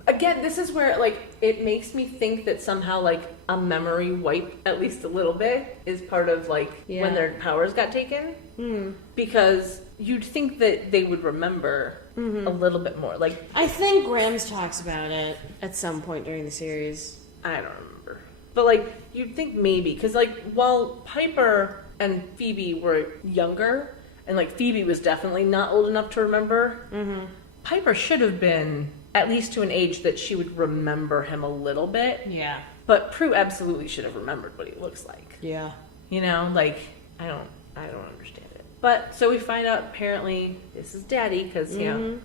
Again, this is where, like, it makes me think that somehow, like, a memory wipe, at least a little bit, is part of, like, when their powers got taken. Because you'd think that they would remember a little bit more. Like, I think Grams talks about it at some point during the series. I don't remember. But, like, you'd think maybe. Because, like, while Piper and Phoebe were younger, and, like, Phoebe was definitely not old enough to remember, Piper should have been at least to an age that she would remember him a little bit. Yeah. But Prue absolutely should have remembered what he looks like. Yeah. Like, I don't understand it. But, so we find out apparently this is Daddy, because,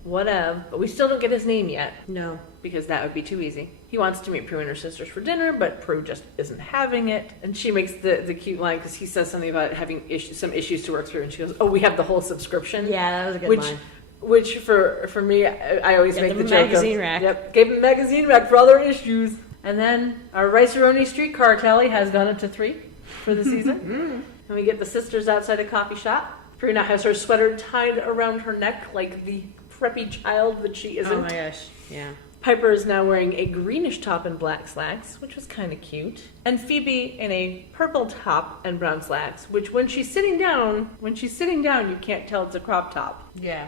whatever. But we still don't get his name yet. No. Because that would be too easy. He wants to meet Prue and her sisters for dinner, but Prue just isn't having it. And she makes the cute line, because he says something about having some issues to work through, and she goes, "Oh, we have the whole subscription." Yeah, that was a good line. Which for me, I always make the joke magazine rack. Yep, gave him a magazine rack for all their issues. And then our Rice-A-Roni streetcar tally has gone up to 3 for the season. And we get the sisters outside a coffee shop. Prue now has her sweater tied around her neck like the preppy child that she isn't. Oh my gosh, yeah. Piper is now wearing a greenish top and black slacks, which was kind of cute. And Phoebe in a purple top and brown slacks, which when she's sitting down, you can't tell it's a crop top. Yeah.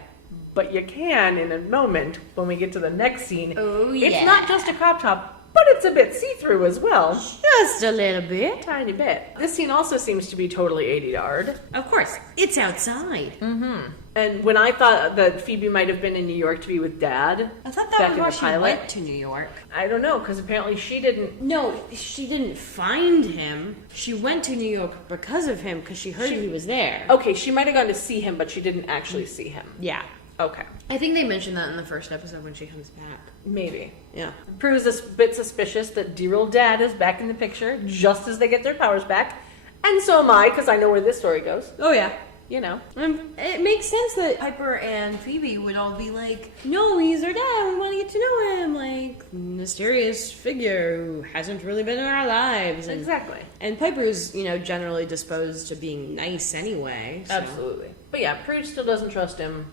But you can in a moment when we get to the next scene. Oh, yeah. It's not just a crop top, but it's a bit see-through as well. Just a little bit. Tiny bit. This scene also seems to be totally 80'd. Of course. It's outside. And when I thought that Phoebe might have been in New York to be with Dad, I thought back that in was why the she pilot, went to New York. I don't know, because apparently she didn't. No, she didn't find him. She went to New York because of him, because she heard he was there. Okay, she might have gone to see him, but she didn't actually see him. Yeah. Okay. I think they mentioned that in the first episode when she comes back. Maybe. Yeah. Prue's a bit suspicious that dear old Dad is back in the picture just as they get their powers back. And so am I, because I know where this story goes. Oh, yeah. It makes sense that Piper and Phoebe would all be like, "No, he's our dad. We want to get to know him. Like, mysterious figure who hasn't really been in our lives." And, exactly. And Piper's, generally disposed to being nice anyway. So. Absolutely. But yeah, Prue still doesn't trust him.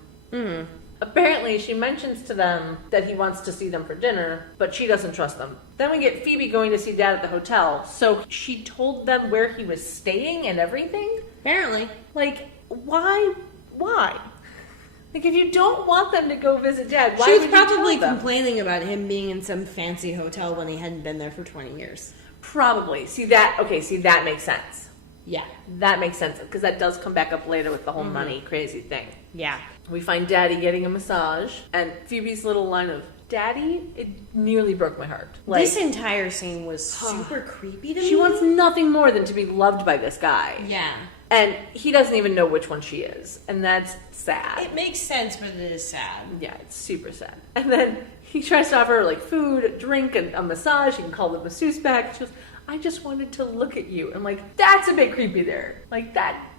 Apparently, she mentions to them that he wants to see them for dinner, but she doesn't trust them. Then we get Phoebe going to see Dad at the hotel. So she told them where he was staying and everything? Apparently. Like, why? Like, if you don't want them to go visit Dad, why She was would you tell probably them? complaining about him being in some fancy hotel when he hadn't been there for 20 years. Probably. That makes sense. Yeah. That makes sense, because that does come back up later with the whole money crazy thing. Yeah. We find Daddy getting a massage, and Phoebe's little line of, "Daddy," it nearly broke my heart. Like, this entire scene was super creepy to me. she wants nothing more than to be loved by this guy. Yeah. And he doesn't even know which one she is. And that's sad. It makes sense, but it is sad. Yeah, it's super sad. And then he tries to offer her, like, food, a drink, and a massage. He can call the masseuse back. She goes, I just wanted to look at you. And, like, that's a bit creepy there. Like,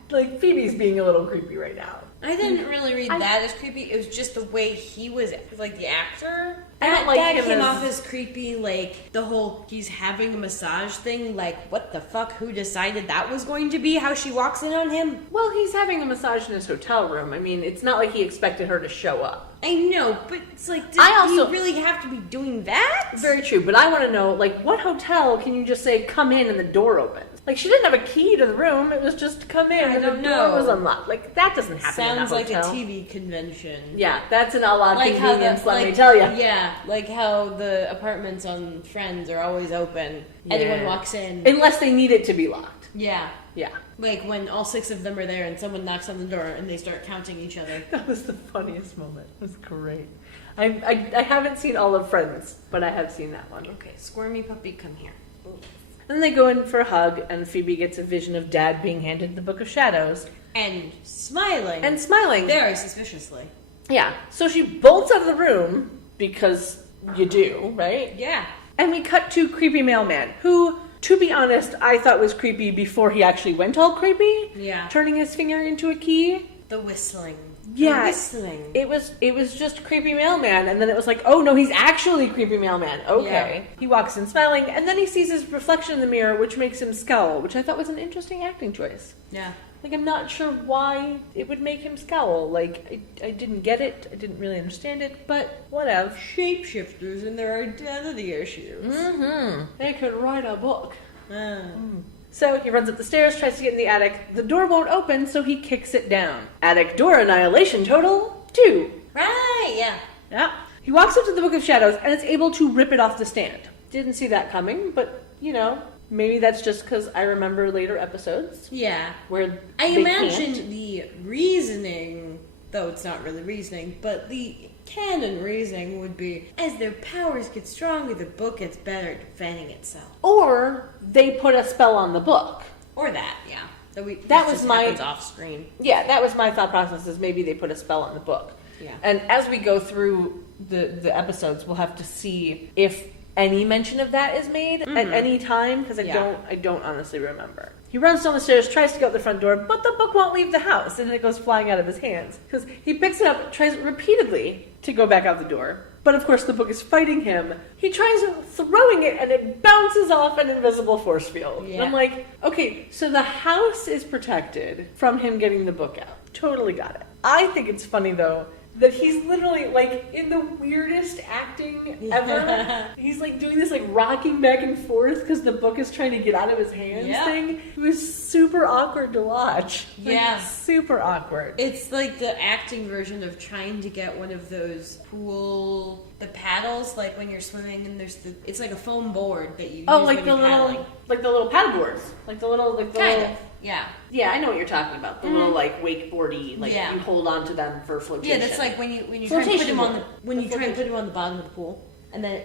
Phoebe's being a little creepy right now. I didn't really read that as creepy. It was just the way he was, like, the actor. I don't like that him came as... off as creepy, like, the whole he's having a massage thing. Like, what the fuck? Who decided that was going to be how she walks in on him? Well, he's having a massage in his hotel room. I mean, it's not like he expected her to show up. I know, but it's like, do you really have to be doing that? Very true, but I want to know, like, what hotel can you just say, come in and the door opens? Like, she didn't have a key to the room. It was just come in and the door was unlocked. Like, that doesn't happen in a hotel. Sounds like a TV convention. Yeah, that's an a la like convenience, let me tell you. Yeah, like how the apartments on Friends are always open. Yeah. Anyone walks in. Unless they need it to be locked. Yeah. Yeah. Like when all 6 of them are there and someone knocks on the door and they start counting each other. That was the funniest moment. It was great. I haven't seen all of Friends, but I have seen that one. Okay, squirmy puppy, come here. And then they go in for a hug, and Phoebe gets a vision of Dad being handed the Book of Shadows. And smiling. Very suspiciously. Yeah. So she bolts out of the room, because you do, right? Yeah. And we cut to Creepy Mailman, who, to be honest, I thought was creepy before he actually went all creepy. Yeah. Turning his finger into a key. The whistling. Yeah. The whistling. It was just Creepy Mailman, and then it was like, oh no, he's actually Creepy Mailman. Okay. Yeah. He walks in smiling, and then he sees his reflection in the mirror, which makes him scowl, which I thought was an interesting acting choice. Yeah. Like, I'm not sure why it would make him scowl. Like, I didn't get it. I didn't really understand it, but whatever. Shapeshifters and their identity issues. Mm-hmm. They could write a book. So he runs up the stairs, tries to get in the attic. The door won't open, so he kicks it down. Attic door annihilation total 2. Right, yeah. Yeah. He walks up to the Book of Shadows and is able to rip it off the stand. Didn't see that coming, but, you know, maybe that's just because I remember later episodes. Yeah. Where I imagine the reasoning, though it's not really reasoning, but the canon reasoning would be, as their powers get stronger, the book gets better at defending itself. Or they put a spell on the book. Or that, yeah. That was my off screen. Yeah, that was my thought process, is maybe they put a spell on the book. Yeah. And as we go through the episodes, we'll have to see if any mention of that is made at any time, because I don't honestly remember. He runs down the stairs, tries to go out the front door, but the book won't leave the house, and it goes flying out of his hands. Because he picks it up, tries repeatedly to go back out the door, but of course the book is fighting him. He tries throwing it, and it bounces off an invisible force field. Yeah. And I'm like, okay, so the house is protected from him getting the book out. Totally got it. I think it's funny, though, that he's literally, like, in the weirdest acting ever. He's, like, doing this, like, rocking back and forth because the book is trying to get out of his hands thing. It was super awkward to watch. Yeah. Like, super awkward. It's like the acting version of trying to get one of those pool... The paddles, like when you're swimming, and it's like a foam board that you use like when the you're paddling. the little paddle boards, Kind of, yeah. Yeah, I know what you're talking about. The little like wakeboardy, like you hold on to them for flotation. Yeah, that's like when you try and put him on the bottom of the pool, and then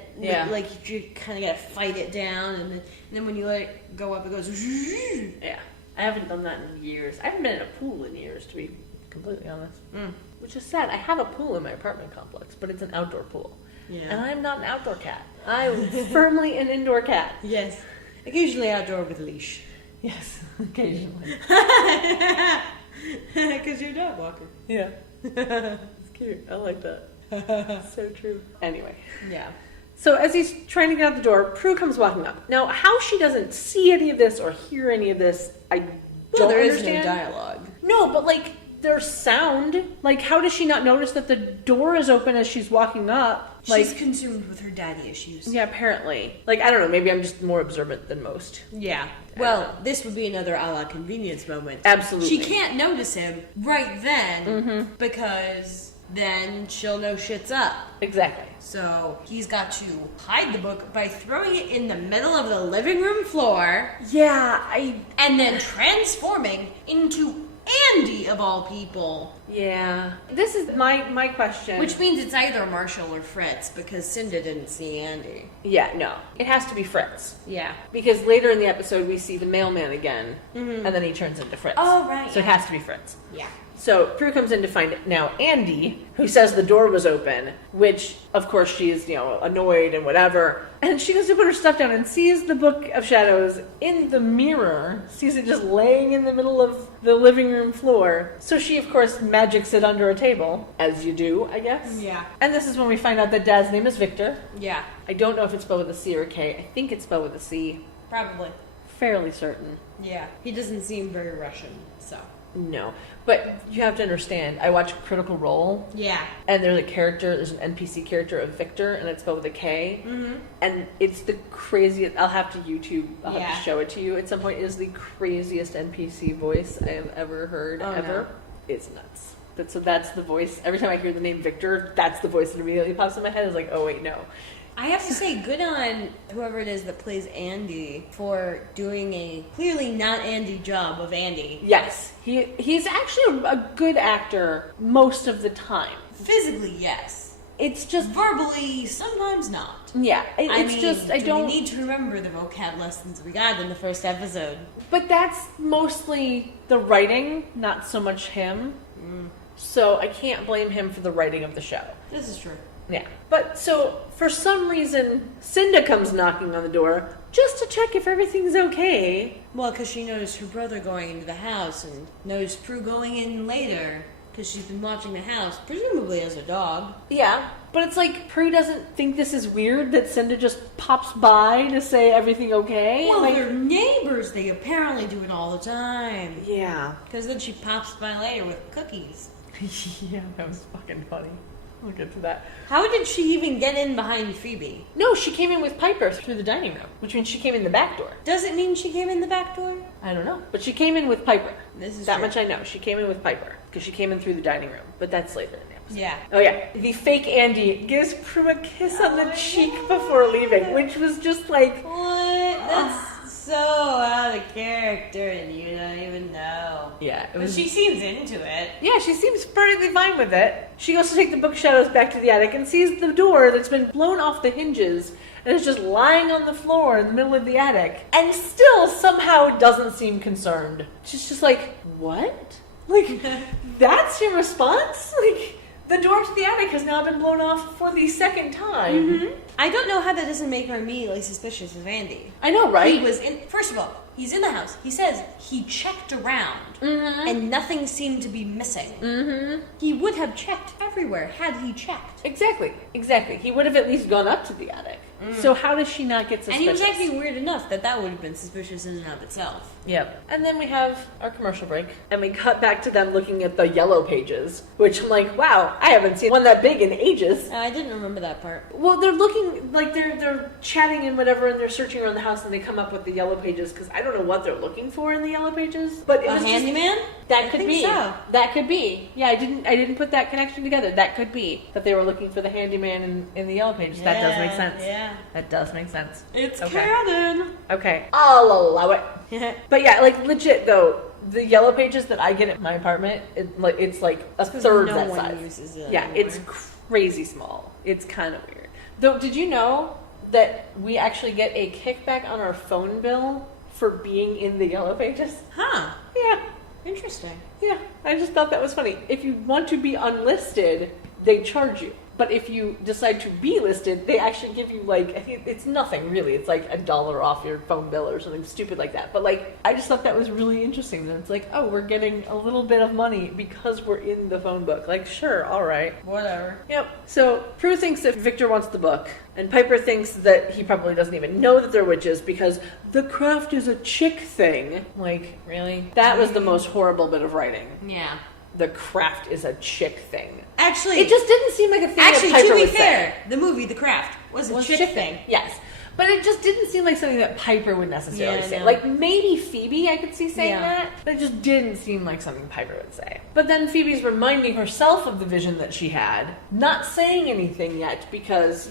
like you kind of gotta fight it down, and then when you let it go up, it goes. Yeah, I haven't done that in years. I haven't been in a pool in years, to be completely honest. Which is sad. I have a pool in my apartment complex, but it's an outdoor pool. Yeah. And I'm not an outdoor cat. I'm firmly an indoor cat. Yes. Occasionally outdoor with a leash. Yes, occasionally. Because you're a dog walker. Yeah. It's cute. I like that. So true. Anyway. Yeah. So as he's trying to get out the door, Prue comes walking up. Now, how she doesn't see any of this or hear any of this, I don't understand. Is no dialogue. No, but like... There's sound. Like, how does she not notice that the door is open as she's walking up? Like, she's consumed with her daddy issues. Yeah, apparently. Like, I don't know. Maybe I'm just more observant than most. Yeah. Well, this would be another a la convenience moment. Absolutely. She can't notice him right then because then she'll know shit's up. Exactly. So he's got to hide the book by throwing it in the middle of the living room floor. Yeah, and then transforming into Andy, of all people. Yeah. This is my question. Which means it's either Marshall or Fritz, because Cinda didn't see Andy. Yeah, no. It has to be Fritz. Yeah. Because later in the episode, we see the mailman again, and then he turns into Fritz. Oh, right. So it has to be Fritz. Yeah. So Prue comes in to find now Andy, who says the door was open, which, of course, she's, annoyed and whatever. And she goes to put her stuff down and sees the Book of Shadows in the mirror, sees it just laying in the middle of the living room floor. So she, of course, magics it under a table, as you do, I guess. Yeah. And this is when we find out that Dad's name is Victor. Yeah. I don't know if it's spelled with a C or a K. I think it's spelled with a C. Probably. Fairly certain. Yeah. He doesn't seem very Russian, so. No. But you have to understand, I watch Critical Role. Yeah. And there's an NPC character of Victor, and it's spelled with a K. Mm-hmm. And it's the craziest, I'll have to show it to you at some point. It is the craziest NPC voice I have ever heard, ever. No. It's nuts. So that's the voice. Every time I hear the name Victor, that's the voice that immediately pops in my head. It's like, oh wait, no. I have to say, good on whoever it is that plays Andy for doing a clearly not Andy job of Andy. Yes. He's actually a good actor most of the time. Physically, yes. It's just... Verbally, sometimes not. Yeah. I don't... We need to remember the vocab lessons we got in the first episode. But that's mostly the writing, not so much him. Mm. So I can't blame him for the writing of the show. This is true. Yeah. But so, for some reason, Cinda comes knocking on the door just to check if everything's okay. Well, because she noticed her brother going into the house and noticed Prue going in later because she's been watching the house, presumably as a dog. Yeah. But it's like, Prue doesn't think this is weird that Cinda just pops by to say everything okay. Well, they're neighbors. They apparently do it all the time. Yeah. Because then she pops by later with cookies. Yeah, that was fucking funny. We'll get to that. How did she even get in behind Phoebe? No, she came in with Piper through the dining room, which means she came in the back door. Does it mean she came in the back door? I don't know. But she came in with Piper. This is that true. Much I know. She came in with Piper because she came in through the dining room. But that's later in the episode. Yeah. Oh, yeah. The fake Andy gives Prue a kiss on the cheek before leaving, which was just like... What? That's so out of character and you don't even know. Yeah. But she seems into it. Yeah, she seems perfectly fine with it. She goes to take the Book of Shadows back to the attic and sees the door that's been blown off the hinges and is just lying on the floor in the middle of the attic and still somehow doesn't seem concerned. She's just like, what? Like, that's your response? Like, the door to the attic has now been blown off for the second time. Mm-hmm. I don't know how that doesn't make her immediately suspicious of Andy. I know, right? He was in. First of all, he's in the house. He says he checked around, and nothing seemed to be missing. Mm-hmm. He would have checked everywhere had he checked. Exactly. He would have at least gone up to the attic. So how does she not get suspicious? And he was acting weird enough that would have been suspicious in and of itself. Yep. And then we have our commercial break, and we cut back to them looking at the yellow pages, which I'm like, wow, I haven't seen one that big in ages. I didn't remember that part. Well, they're looking, like they're chatting and whatever, and they're searching around the house, and they come up with the yellow pages, because I don't know what they're looking for in the yellow pages. But it was handyman? That could be. So. That could be. Yeah, I didn't put that connection together. That could be that they were looking for the handyman in the yellow pages. Yeah, that does make sense. Yeah. That does make sense. It's okay. canon. Okay. I'll allow it. But yeah, like legit though, the yellow pages that I get at my apartment, it's like a third that size. Uses it yeah, anymore. It's crazy small. It's kind of weird. Though, did you know that we actually get a kickback on our phone bill for being in the yellow pages? Huh. Yeah. Interesting. Yeah, I just thought that was funny. If you want to be unlisted, they charge you. But if you decide to be listed, they actually give you, like, I think it's nothing really. It's like $1 off your phone bill or something stupid like that. But, like, I just thought that was really interesting. That it's like, oh, we're getting a little bit of money because we're in the phone book. Like, sure, all right. Whatever. Yep. So Prue thinks that Victor wants the book. And Piper thinks that he probably doesn't even know that they're witches because the craft is a chick thing. Like, really? That was the most horrible bit of writing. Yeah. The craft is a chick thing. Actually, it just didn't seem like a thing. Actually, that Piper to be would fair, say. the movie The Craft was a chick thing. Yes, But it just didn't seem like something that Piper would necessarily say. No. Like, maybe Phoebe I could see saying Yeah. that, but it just didn't seem like something Piper would say. But then Phoebe's reminding herself of the vision that she had, not saying anything yet because,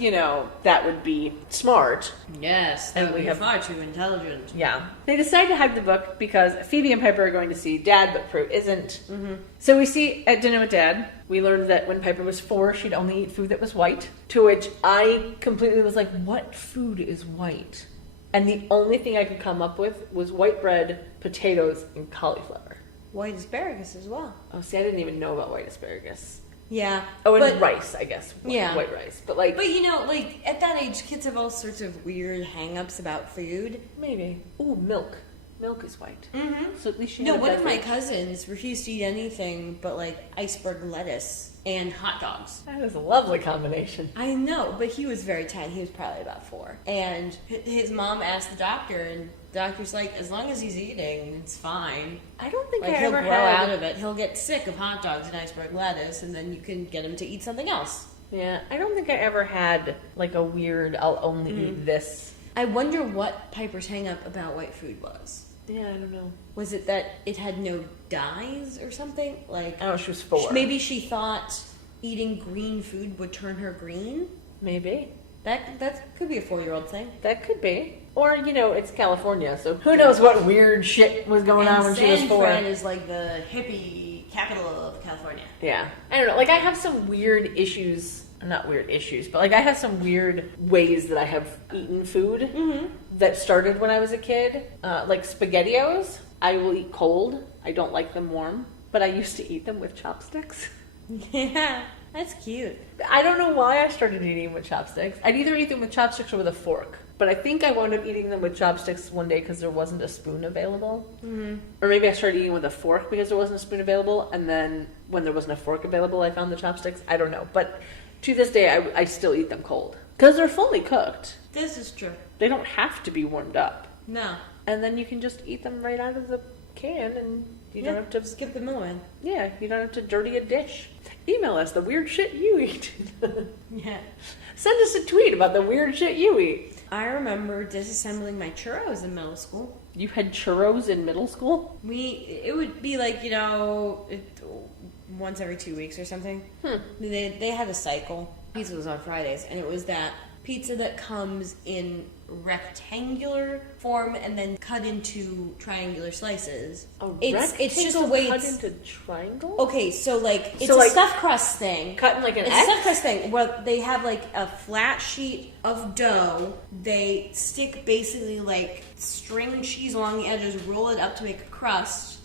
that would be smart. Yes, And that would we be have- far too intelligent. Yeah. They decide to hide the book because Phoebe and Piper are going to see Dad, but Prue isn't. Mm-hmm. So we see at dinner with Dad, we learned that when Piper was 4, she'd only eat food that was white. To which I completely was like, what food is white? And the only thing I could come up with was white bread, potatoes, and cauliflower. White asparagus as well. Oh, see, I didn't even know about white asparagus. Yeah. Oh, and but, rice, I guess. Yeah. White rice. But at that age, kids have all sorts of weird hang-ups about food. maybe. Ooh, milk. Milk is white. Mm-hmm. So at least she No, had a one of my beverage. cousins refused to eat anything but iceberg lettuce and hot dogs. That is a lovely combination. I know, but he was very tiny. He was probably about 4. And his mom asked the doctor, and the doctor's like, as long as he's eating, it's fine. I don't think I He'll ever grow had... out of it. He'll get sick of hot dogs and iceberg lettuce, and then you can get him to eat something else. Yeah, I don't think I ever had a weird, I'll only eat this. I wonder what Piper's hang-up about white food was. Yeah, I don't know. Was it that it had no dyes or something? Oh, she was 4. Maybe she thought eating green food would turn her green? Maybe. That could be a 4-year-old thing. That could be. Or, it's California, so who knows what weird shit was going on when she was 4. San Fran is the hippie capital of California. Yeah. I don't know. I have some weird issues. Not weird issues, but I have some weird ways that I have eaten food that started when I was a kid. Like SpaghettiOs, I will eat cold. I don't like them warm, but I used to eat them with chopsticks. Yeah, that's cute. I don't know why I started eating with chopsticks. I'd either eat them with chopsticks or with a fork. But I think I wound up eating them with chopsticks one day because there wasn't a spoon available. Mm-hmm. Or maybe I started eating with a fork because there wasn't a spoon available. And then when there wasn't a fork available, I found the chopsticks. I don't know. But to this day, I still eat them cold. Because they're fully cooked. This is true. They don't have to be warmed up. No. And then you can just eat them right out of the can and you don't have to... skip the middleman. Yeah, you don't have to dirty a dish. Email us the weird shit you eat. Yeah. Send us a tweet about the weird shit you eat. I remember disassembling my churros in middle school. You had churros in middle school? It would be once every 2 weeks or something. They had a cycle. Pizza was on Fridays, and it was that pizza that comes in rectangular form and then cut into triangular slices. It's just the way cut it's into triangle? okay. So it's a stuffed crust thing. Cut in like an It's X? a stuffed crust thing where they have a flat sheet of dough. They stick basically string cheese along the edges, roll it up to make a crust,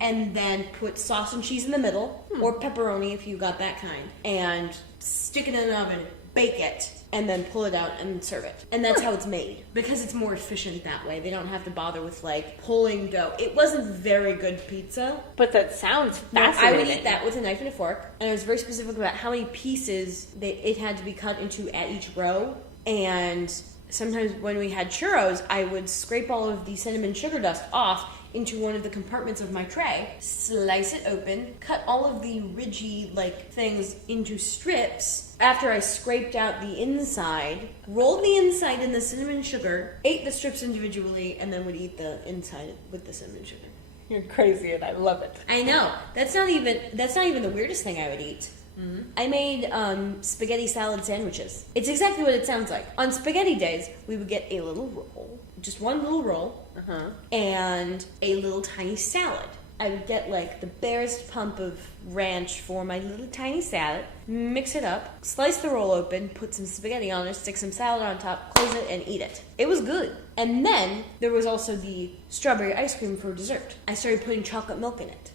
and then put sauce and cheese in the middle, or pepperoni if you got that kind, and stick it in an oven, bake it, and then pull it out and serve it. And that's how it's made. Because it's more efficient that way. They don't have to bother with pulling dough. It wasn't very good pizza. But that sounds No, fascinating. I would eat that with a knife and a fork. And I was very specific about how many pieces it had to be cut into at each row. And sometimes when we had churros, I would scrape all of the cinnamon sugar dust off into one of the compartments of my tray, slice it open, cut all of the ridgy things into strips. After I scraped out the inside, rolled the inside in the cinnamon sugar, ate the strips individually, and then would eat the inside with the cinnamon sugar. You're crazy and I love it. I know. That's not even the weirdest thing I would eat. Mm-hmm. I made spaghetti salad sandwiches. It's exactly what it sounds like. On spaghetti days, we would get a little roll, just one little roll, and a little tiny salad. I would get the barest pump of ranch for my little tiny salad, mix it up, slice the roll open, put some spaghetti on it, stick some salad on top, close it, and eat it. It was good. And then there was also the strawberry ice cream for dessert. I started putting chocolate milk in it.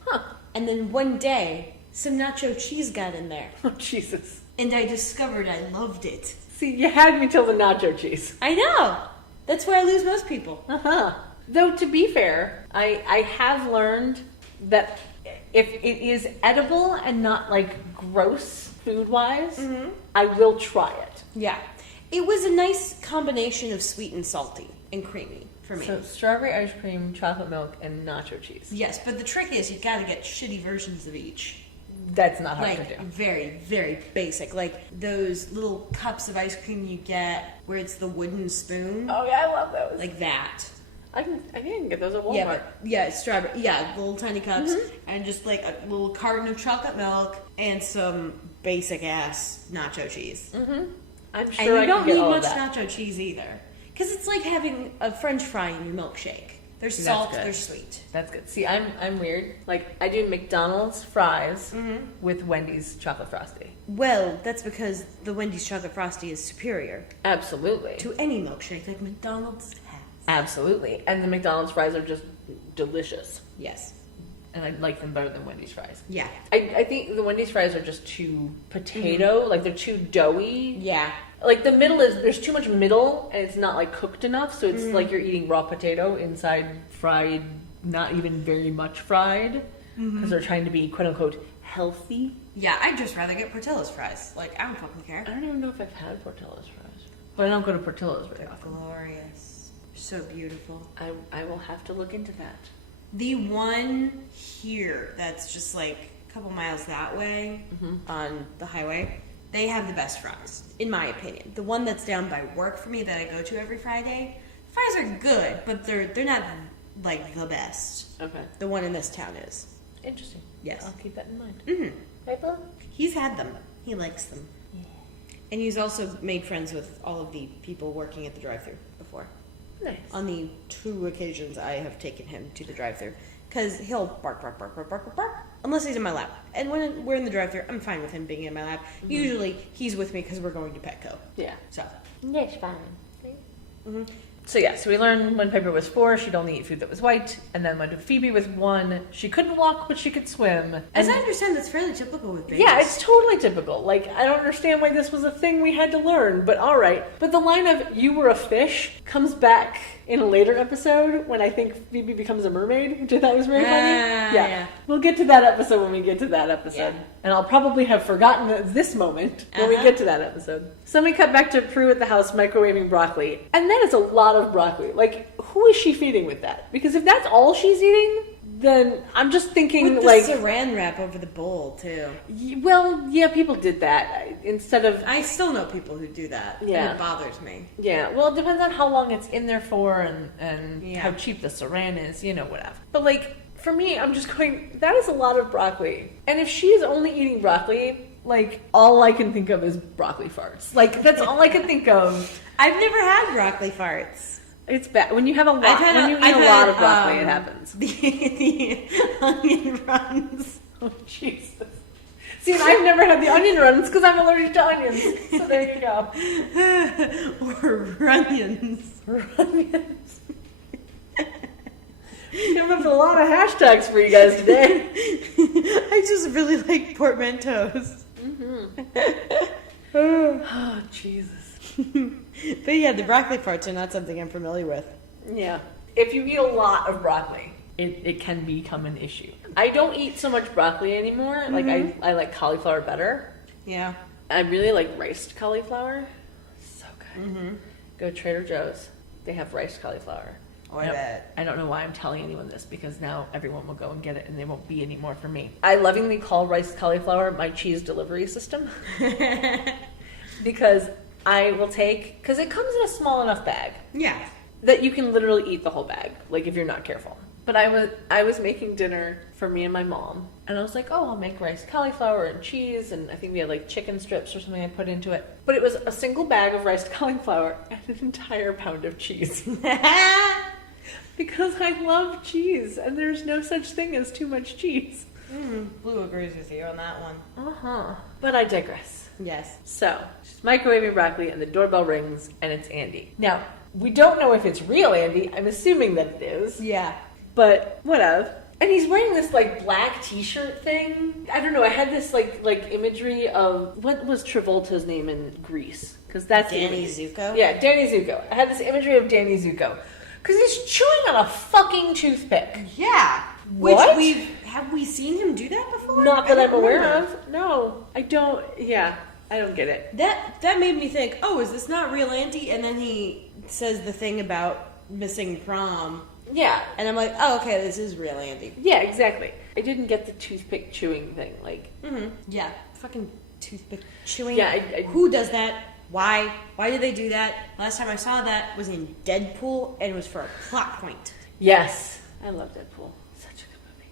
And then one day, some nacho cheese got in there. Oh, Jesus. And I discovered I loved it. See, you had me till the nacho cheese. I know. That's where I lose most people. Though, to be fair, I have learned that if it is edible and not gross food-wise, I will try it. Yeah. It was a nice combination of sweet and salty and creamy for me. So strawberry ice cream, chocolate milk, and nacho cheese. Yes, but the trick is you gotta get shitty versions of each. That's not hard like to do. very, very basic. Like those little cups of ice cream you get where it's the wooden spoon. Oh yeah, I love those. Like that. I think I can get those at Walmart. Yeah, it's strawberry. Yeah, little tiny cups, and just like a little carton of chocolate milk and some basic ass nacho cheese. I'm sure And you I don't can get need all much of that. nacho cheese either, because it's like having a French fry in your milkshake. They're That's salt, good. they're sweet. That's good. See, I'm weird. Like I do McDonald's fries with Wendy's chocolate frosty. Well, that's because the Wendy's chocolate frosty is superior Absolutely. to any milkshake like McDonald's has. Absolutely. And the McDonald's fries are just delicious. Yes. And I like them better than Wendy's fries. Yeah. I think the Wendy's fries are just too potato, like they're too doughy. Yeah. Like the middle there's too much middle and it's not like cooked enough, so it's like you're eating raw potato inside fried, not even very much fried, because they're trying to be quote unquote healthy. Yeah, I'd just rather get Portillo's fries. Like, I don't fucking care. I don't even know if I've had Portillo's fries, but I don't go to Portillo's very often. Glorious. So beautiful. I will have to look into that. The one here that's just like a couple miles that way on the highway, they have the best fries, in my opinion. The one that's down by work for me that I go to every Friday, fries are good, but they're not like the best. Okay. The one in this town is. Interesting. Yes. I'll keep that in mind. Mm-hmm. Paper? He's had them. He likes them. Yeah. And he's also made friends with all of the people working at the drive-thru before. Nice. On the 2 occasions I have taken him to the drive-thru, because he'll bark, bark, bark, bark, bark, bark, bark, unless he's in my lap. And when we're in the drive-thru, I'm fine with him being in my lap. Usually, he's with me because we're going to Petco. Yeah. So. Yes, fine. So yeah, so we learned when Piper was 4, she'd only eat food that was white, and then when Phoebe was 1, she couldn't walk, but she could swim. As And I understand, that's fairly typical with babies. yeah, it's totally typical. Like, I don't understand why this was a thing we had to learn, but alright. But the line of, "you were a fish," comes back in a later episode when I think Phoebe becomes a mermaid, which I thought was very funny. Yeah. We'll get to that episode when we get to that episode. Yeah. And I'll probably have forgotten this moment when we get to that episode. So we cut back to Prue at the house microwaving broccoli. And that is a lot of broccoli. Like, who is she feeding with that? Because if that's all she's eating, then I'm just thinking, With the like... saran wrap over the bowl, too. Well, yeah, people did that. Instead of... I still know people who do that. Yeah. And it bothers me. Yeah, well, it depends on how long it's in there for and Yeah. how cheap the saran is, whatever. But, like, for me, I'm just going, that is a lot of broccoli. And if she's only eating broccoli, like, all I can think of is broccoli farts. Like, that's all I can think of. I've never had broccoli farts. It's bad. When you have a lot, I've had when you eat I've a had, lot of broccoli, it happens. The onion runs. Oh, Jesus. See, and I've never had the onion runs because I'm allergic to onions. So there you go. Or runions. Onions. Came up with a lot of hashtags for you guys today. I just really like portmanteaus. Oh, Jesus. But yeah, the broccoli farts are not something I'm familiar with. Yeah. If you eat a lot of broccoli, it can become an issue. I don't eat so much broccoli anymore. Like, I like cauliflower better. Yeah. I really like riced cauliflower. So good. Go to Trader Joe's. They have riced cauliflower. Oh, I bet. I don't know why I'm telling anyone this because now everyone will go and get it and there won't be any more for me. I lovingly call riced cauliflower my cheese delivery system. Because I will take, because it comes in a small enough bag Yeah. that you can literally eat the whole bag, like if you're not careful. But I was making dinner for me and my mom, and I was like, oh, I'll make riced cauliflower and cheese, and I think we had like chicken strips or something I put into it. But it was a single bag of riced cauliflower and an entire pound of cheese. Because I love cheese, and there's no such thing as too much cheese. Blue agrees with you on that one. Uh-huh. But I digress. Yes. So, she's microwaving broccoli, and the doorbell rings, and it's Andy. Now, we don't know if it's real Andy. I'm assuming that it is. Yeah. But whatever. And he's wearing this like black t-shirt thing. I don't know. I had this like imagery of what was Travolta's name in Grease? Because that's Danny Zuko? Yeah, Danny Zuko. I had this imagery of Danny Zuko because he's chewing on a fucking toothpick. Yeah. What? Which have we seen him do that before? Not that I I'm don't aware remember. of. No, I don't. Yeah, I don't get it. That made me think, oh, is this not real Andy? And then he says the thing about missing prom. Yeah. And I'm like, oh, okay, this is real Andy. Yeah, exactly. I didn't get the toothpick chewing thing. Like, Yeah. Fucking toothpick chewing. Yeah, Who does that? Why? Why did they do that? Last time I saw that was in Deadpool, and it was for a plot point. yes. I love Deadpool. Such a good movie.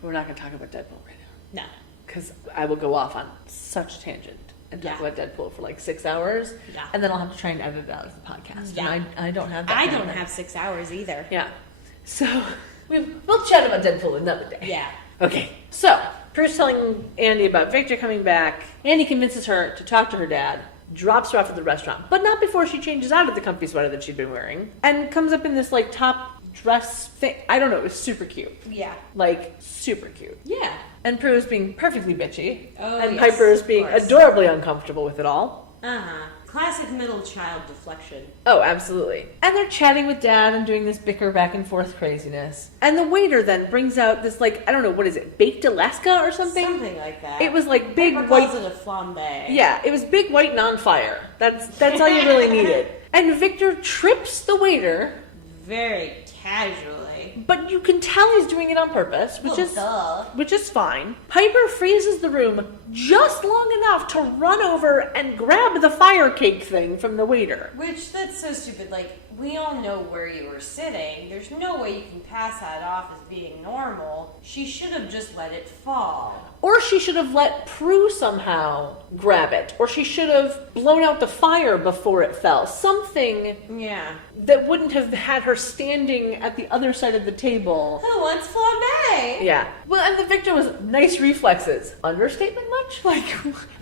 But we're not going to talk about Deadpool right now. No. Because I will go off on such a tangent and talk about Deadpool for like 6 hours. Yeah. And then I'll have to try and edit it out of the podcast. Yeah. And I don't have that. I kind of don't thing. have 6 hours either. Yeah. So we'll chat about Deadpool another day. Yeah. Okay. So Prue's telling Andy about Victor coming back. Andy convinces her to talk to her dad. Drops her off at the restaurant, but not before she changes out of the comfy sweater that she'd been wearing, and comes up in this like top dress thing. I don't know. It was super cute. Yeah. Like super cute. Yeah. And Prue is being perfectly bitchy, Oh, and yes, Piper is of being course. adorably uncomfortable with it all. Uh-huh. Classic middle child deflection. Oh, absolutely. And they're chatting with Dad and doing this bicker back and forth craziness. And the waiter then brings out this, like, I don't know, what is it, baked Alaska or something? Something like that. It was like big Piper white. calls it a flambe. Yeah, it was big white and on fire. That's all you really needed. And Victor trips the waiter, Very casually. but you can tell he's doing it on purpose, which Well, is duh. which is fine. Piper freezes the room just long enough to run over and grab the fire cake thing from the waiter. Which, that's so stupid. Like, we all know where you were sitting. There's no way you can pass that off as being normal. She should have just let it fall. Or she should have let Prue somehow grab it. Or she should have blown out the fire before it fell. Something Yeah. that wouldn't have had her standing at the other side of the table. Who wants flambe? Yeah. Well, and the Victor was nice reflexes. Understatement much? Like,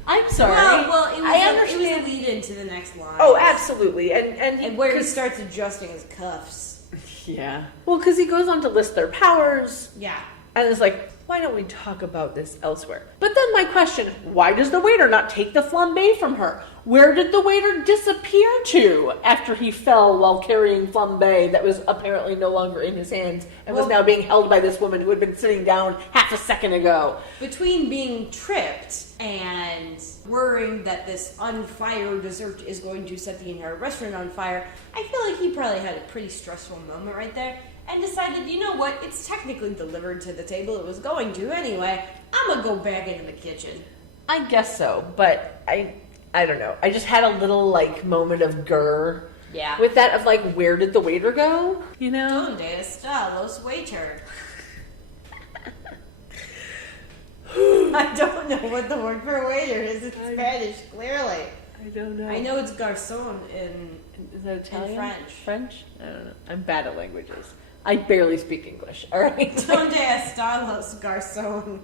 I'm sorry. Well, it was, I it understand. was a lead into the next line. Oh, absolutely. And where he 'cause- starts adjusting his cuffs. Yeah. Well, because he goes on to list their powers. Yeah. And it's like, why don't we talk about this elsewhere? But then my question, why does the waiter not take the flambe from her? Where did the waiter disappear to after he fell while carrying flambe that was apparently no longer in his hands and was now being held by this woman who had been sitting down half a second ago? Between being tripped and worrying that this unfired dessert is going to set the entire restaurant on fire, I feel like he probably had a pretty stressful moment right there and decided, you know what, it's technically delivered to the table it was going to anyway. I'm gonna go back into the kitchen. I guess so, but I don't know. I just had a little like moment of grr Yeah. with that of like, where did the waiter go? You know? Donde está los waiter? I don't know what the word for waiter is in Spanish, clearly. I don't know. I know it's garçon in... Is that Italian? French. French? I don't know. I'm bad at languages. I barely speak English. All right. Donde está los garçon?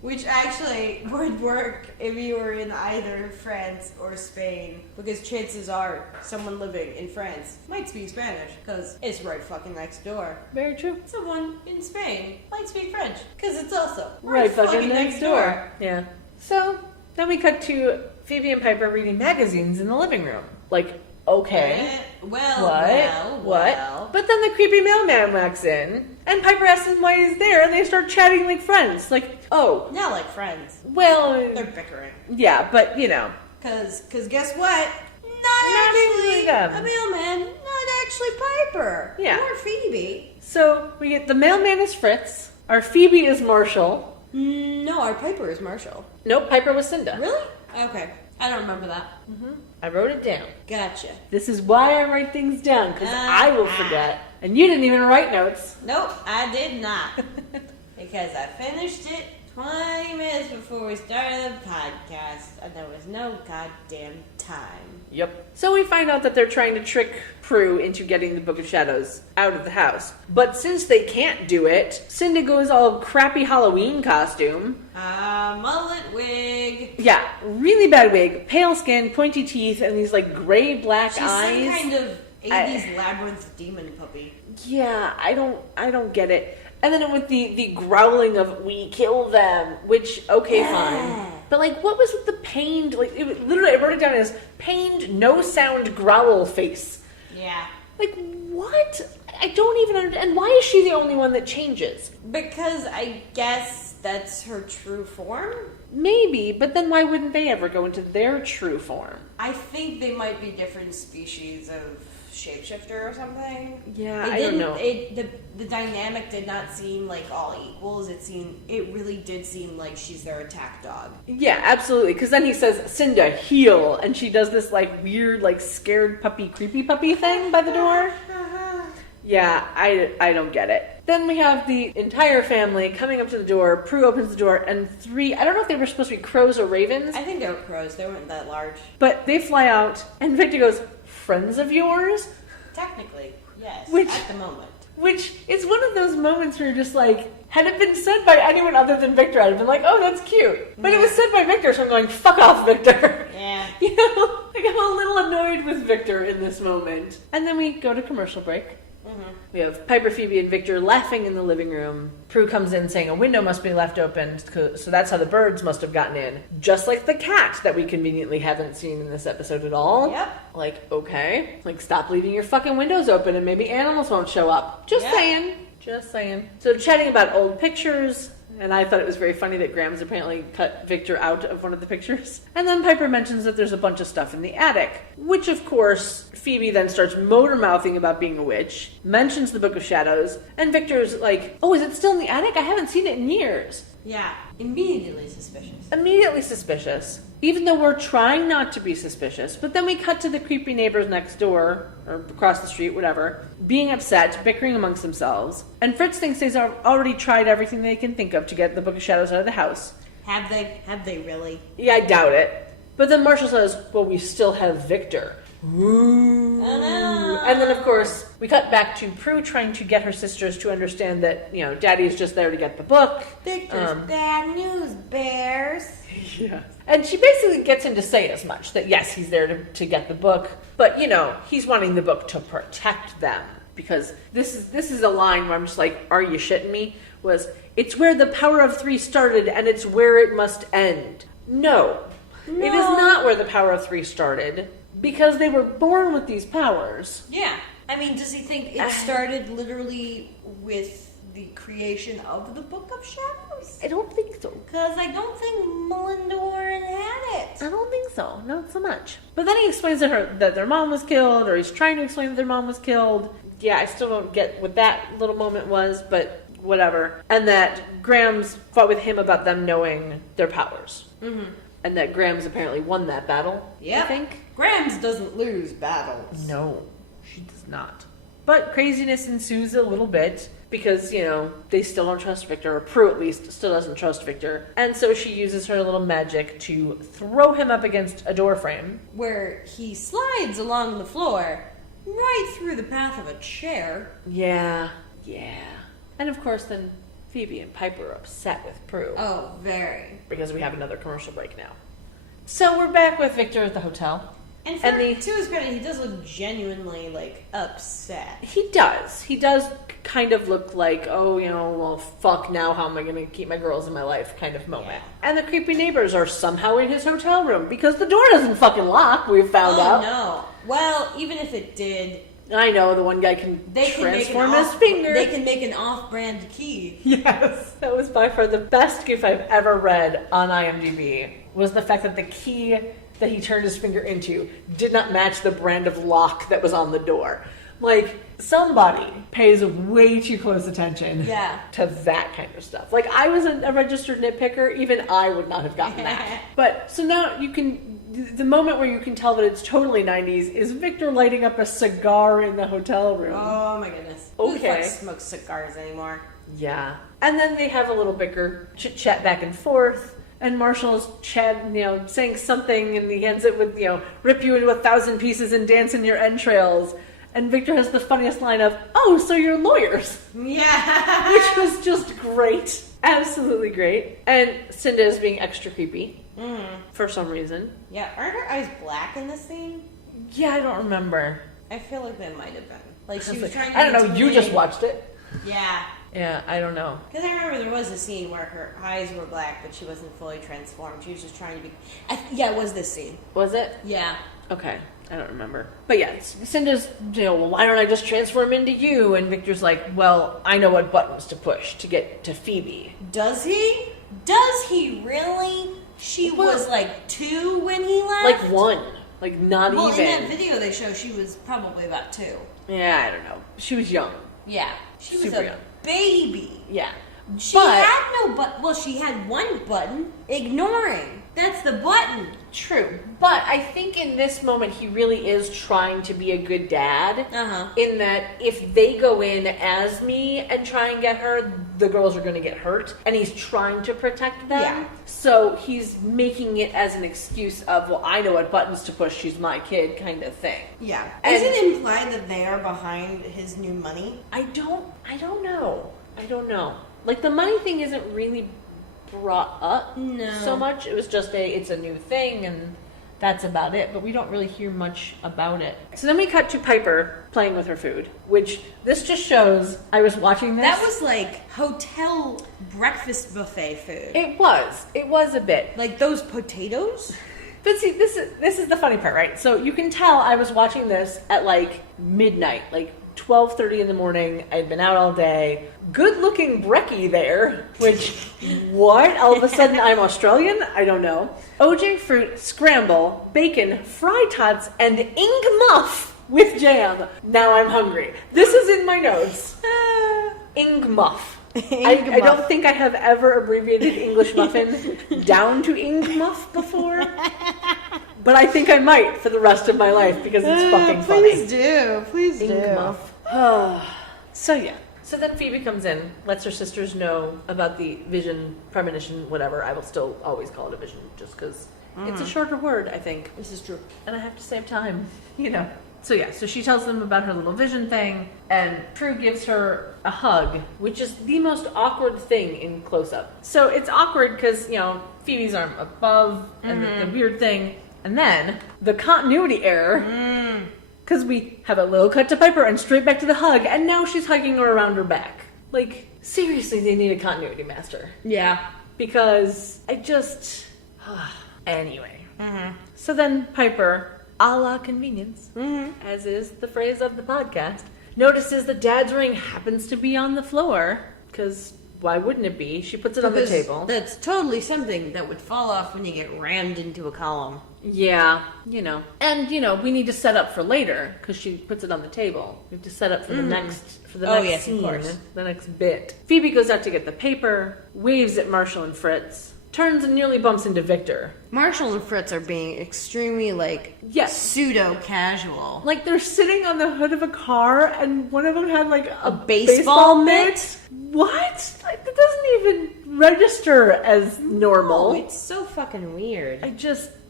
Which actually would work if you were in either France or Spain, because chances are someone living in France might speak Spanish, because it's right fucking next door. Very true. Someone in Spain might speak French, because it's also Right fucking next door. Yeah. So then we cut to Phoebe and Piper reading magazines in the living room. Like, okay. What? But then the creepy mailman walks in, and Piper asks him why he's there, and they start chatting like friends. Like, oh, Not like friends. well, They're bickering. yeah, but you know. Cause guess what? Not Actually, them. a mailman. Not actually Piper. Yeah. Or Phoebe. So we get the mailman is Fritz, our Phoebe is Marshall. No, our Piper is Marshall. Nope, Piper was Cinda. Really? Okay. I don't remember that. I wrote it down. Gotcha. This is why I write things down, because I will forget. And you didn't even write notes. Nope, I did not. Because I finished it 20 minutes before we started the podcast, and there was no goddamn time. Yep. So we find out that they're trying to trick Prue into getting the Book of Shadows out of the house. But since they can't do it, Cindy goes all crappy Halloween costume. Mullet wig. Yeah, really bad wig, pale skin, pointy teeth, and these like gray-black She's eyes. some kind of 80s labyrinth demon puppy. Yeah, I don't get it. And then with the growling of "we kill them," which okay, fine. But like, what was with the pained? Like, literally, I wrote it down as pained, no sound growl face. Yeah. Like, what? I don't even understand. And why is she the only one that changes? Because I guess that's her true form? Maybe, but then why wouldn't they ever go into their true form? I think they might be different species of shapeshifter or something. Yeah, It I don't didn't- know. The dynamic did not seem like all equals. It really did seem like she's their attack dog. Yeah, absolutely. Because then he says, Cinda, heal. And she does this, like, weird, like, scared puppy, creepy puppy thing by the door. Yeah, I don't get it. Then we have the entire family coming up to the door. Prue opens the door, and three, I don't know if they were supposed to be crows or ravens. I think they were crows. They weren't that large. But they fly out, and Victor goes, friends of yours? Technically, yes. Which- at the moment. Which is one of those moments where you're just like, had it been said by anyone other than Victor, I'd have been like, oh, that's cute. But it was said by Victor, so I'm going, fuck off, Victor. Yeah. You know, like I'm a little annoyed with Victor in this moment. And then we go to commercial break. Mm-hmm. We have Piper, Phoebe, and Victor laughing in the living room. Prue comes in saying a window must be left open, so that's how the birds must have gotten in. Just like the cat that we conveniently haven't seen in this episode at all. Yep. Like, okay. Like, stop leaving your fucking windows open and maybe animals won't show up. Just Yep. saying. Just saying. So chatting about old pictures, and I thought it was very funny that Graham's apparently cut Victor out of one of the pictures. And then Piper mentions that there's a bunch of stuff in the attic, which of course Phoebe then starts motor mouthing about being a witch, mentions the Book of Shadows, and Victor's like, oh, is it still in the attic? I haven't seen it in years. Yeah. Immediately suspicious. Immediately suspicious, even though we're trying not to be suspicious. But then we cut to the creepy neighbors next door, or across the street, whatever, being upset, bickering amongst themselves. And Fritz thinks they've already tried everything they can think of to get the Book of Shadows out of the house. Have they? Have they really? Yeah, I doubt it. But then Marshall says, well, we still have Victor. Ooh. Oh, no. And then, of course, we cut back to Prue trying to get her sisters to understand that, you know, Daddy is just there to get the book. Victor's bad news, bears. Yeah. And she basically gets him to say as much, that yes, he's there to get the book, but, you know, he's wanting the book to protect them. Because this is a line where I'm just like, are you shitting me? Was, it's where the power of three started and it's where it must end. No. It is not where the power of three started, because they were born with these powers. Yeah. I mean, does he think it started literally with the creation of the Book of Shadows? I don't think so. Because I don't think Melinda Warren had it. I don't think so. Not so much. But then he explains to her that their mom was killed, or he's trying to explain that their mom was killed. Yeah, I still don't get what that little moment was, but whatever. And that Graham's fought with him about them knowing their powers. Mm-hmm. And that Graham's apparently won that battle, Yeah. I think. Grams doesn't lose battles. No, she does not. But craziness ensues a little bit because, you know, they still don't trust Victor, or Prue at least still doesn't trust Victor. And so she uses her little magic to throw him up against a door frame. Where he slides along the floor, right through the path of a chair. Yeah. And of course then Phoebe and Piper are upset with Prue. Oh, very. Because we have another commercial break now. So we're back with Victor at the hotel. And to his credit, he does look genuinely, like, upset. He does. He does kind of look like, oh, you know, well, fuck, now how am I going to keep my girls in my life kind of moment. Yeah. And the creepy neighbors are somehow in his hotel room because the door doesn't fucking lock, we've found out. No. Well, even if it did... I know, the one guy can transform his finger. They can make an off-brand key. Yes. That was by far the best gift I've ever read on IMDb, was the fact that the key that he turned his finger into did not match the brand of lock that was on the door. Like, somebody pays way too close attention to that kind of stuff. Like, I was a registered nitpicker, even I would not have gotten that. But, so now you can, the moment where you can tell that it's totally 90s is Victor lighting up a cigar in the hotel room. Oh my goodness. Okay. Who the fuck smokes cigars anymore? Yeah. And then they have a little bicker, chit-chat back and forth. And Marshall's saying something, and he ends it with, rip you into 1,000 pieces and dance in your entrails. And Victor has the funniest line of, oh, so you're lawyers. Yeah. Which was just great. Absolutely great. And Cinda is being extra creepy. For some reason. Yeah, aren't her eyes black in this scene? Yeah, I don't remember. I feel like they might have been. Like, she was trying to... I don't know, you just watched it. Yeah. Yeah, I don't know. Because I remember there was a scene where her eyes were black, but she wasn't fully transformed. She was just trying to be... yeah, it was this scene. Was it? Yeah. Okay. I don't remember. But yeah, Cinda's, well, why don't I just transform into you? And Victor's like, well, I know what buttons to push to get to Phoebe. Does he? Does he really? She was like 2 when he left? Like 1. Like, not well, even. in that video they show she was probably about 2. Yeah, I don't know. She was young. Yeah. She was Super a young. baby. Yeah. She had no button. Well, she had one button. Ignoring. That's the button. True. But I think in this moment he really is trying to be a good dad. Uh-huh. In that if they go in as me and try and get her, the girls are going to get hurt. And he's trying to protect them. Yeah. So he's making it as an excuse of, well, I know what buttons to push. She's my kid kind of thing. Yeah. And Is it implied that they are behind his new money? I don't know. Like, the money thing isn't really brought up so much. It was just it's a new thing, and that's about it. But we don't really hear much about it. So then we cut to Piper playing with her food, which this just shows. I was watching this. That was like hotel breakfast buffet food. It was a bit. Like those potatoes? But see, this is the funny part, right? So you can tell I was watching this at like midnight, like 12:30 in the morning. I'd been out all day. Good-looking brekkie there, which, what? All of a sudden I'm Australian? I don't know. OJ fruit, scramble, bacon, fry tots, and ing muff with jam. Now I'm hungry. This is in my notes. Ing muff. I don't think I have ever abbreviated English muffin down to ing muff before. But I think I might for the rest of my life because it's fucking funny. Please Ing muff. So yeah. So then Phoebe comes in, lets her sisters know about the vision, premonition, whatever. I will still always call it a vision just because it's a shorter word, I think. This is true. And I have to save time, you know. So yeah, so she tells them about her little vision thing, and Prue gives her a hug, which is the most awkward thing in close-up. So it's awkward because, you know, Phoebe's arm above, and the weird thing, and then the continuity error, because we have a little cut to Piper and straight back to the hug, and now she's hugging her around her back. Like, seriously, they need a continuity master. Yeah. Because I just... Anyway. So then Piper... a la convenience, as is the phrase of the podcast, notices that Dad's ring happens to be on the floor, because why wouldn't it be? She puts it on the table. That's totally something that would fall off when you get rammed into a column. Yeah, you know. And, you know, we need to set up for later, because she puts it on the table. We have to set up for the next yes, scene, of course. the next bit. Phoebe goes out to get the paper, waves at Marshall and Fritz, turns and nearly bumps into Victor. Marshall and Fritz are being extremely, pseudo-casual. Like, they're sitting on the hood of a car, and one of them had, like, a baseball mitt? What? Like, that doesn't even register as normal. Oh, it's so fucking weird.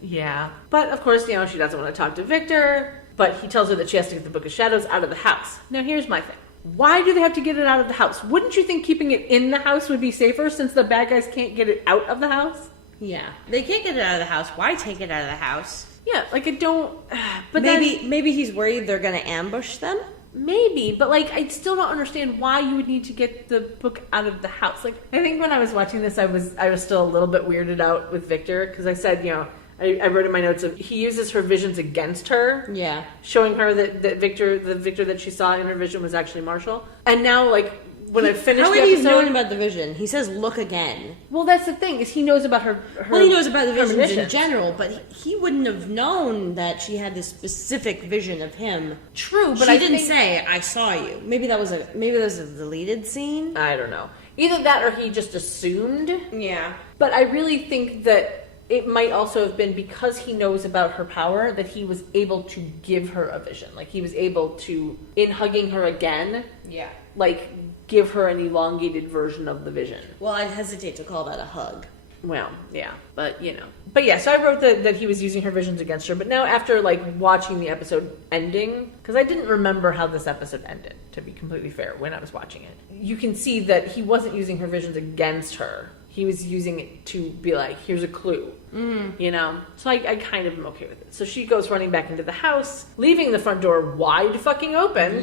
Yeah. But, of course, you know, she doesn't want to talk to Victor, but he tells her that she has to get the Book of Shadows out of the house. Now, here's my thing. Why do they have to get it out of the house? Wouldn't you think keeping it in the house would be safer since the bad guys can't get it out of the house? Yeah. They can't get it out of the house. Why take it out of the house? Yeah, like, I don't... But maybe he's worried they're going to ambush them? Maybe, but, like, I still don't understand why you would need to get the book out of the house. Like, I think when I was watching this, I was still a little bit weirded out with Victor, because I said, you know, I wrote in my notes of he uses her visions against her. Yeah. Showing her that the Victor that she saw in her vision was actually Marshall. And now, like, when I finished how the would he episode... have known about the vision? He says, look again. Well, that's the thing, is he knows about her well, he knows about the visions premonitions. in general, but he wouldn't have known that she had this specific vision of him. True, but she didn't say, I saw you. Maybe that was a deleted scene? I don't know. Either that or he just assumed. Yeah. But I really think that it might also have been because he knows about her power that he was able to give her a vision. Like, he was able to, in hugging her again, Yeah. like, give her an elongated version of the vision. Well, I'd hesitate to call that a hug. Well, yeah, but, you know. But yeah, so I wrote that he was using her visions against her. But now after, like, watching the episode ending, because I didn't remember how this episode ended, to be completely fair, when I was watching it. You can see that he wasn't using her visions against her. He was using it to be like, here's a clue, you know? So I kind of am okay with it. So she goes running back into the house, leaving the front door wide fucking open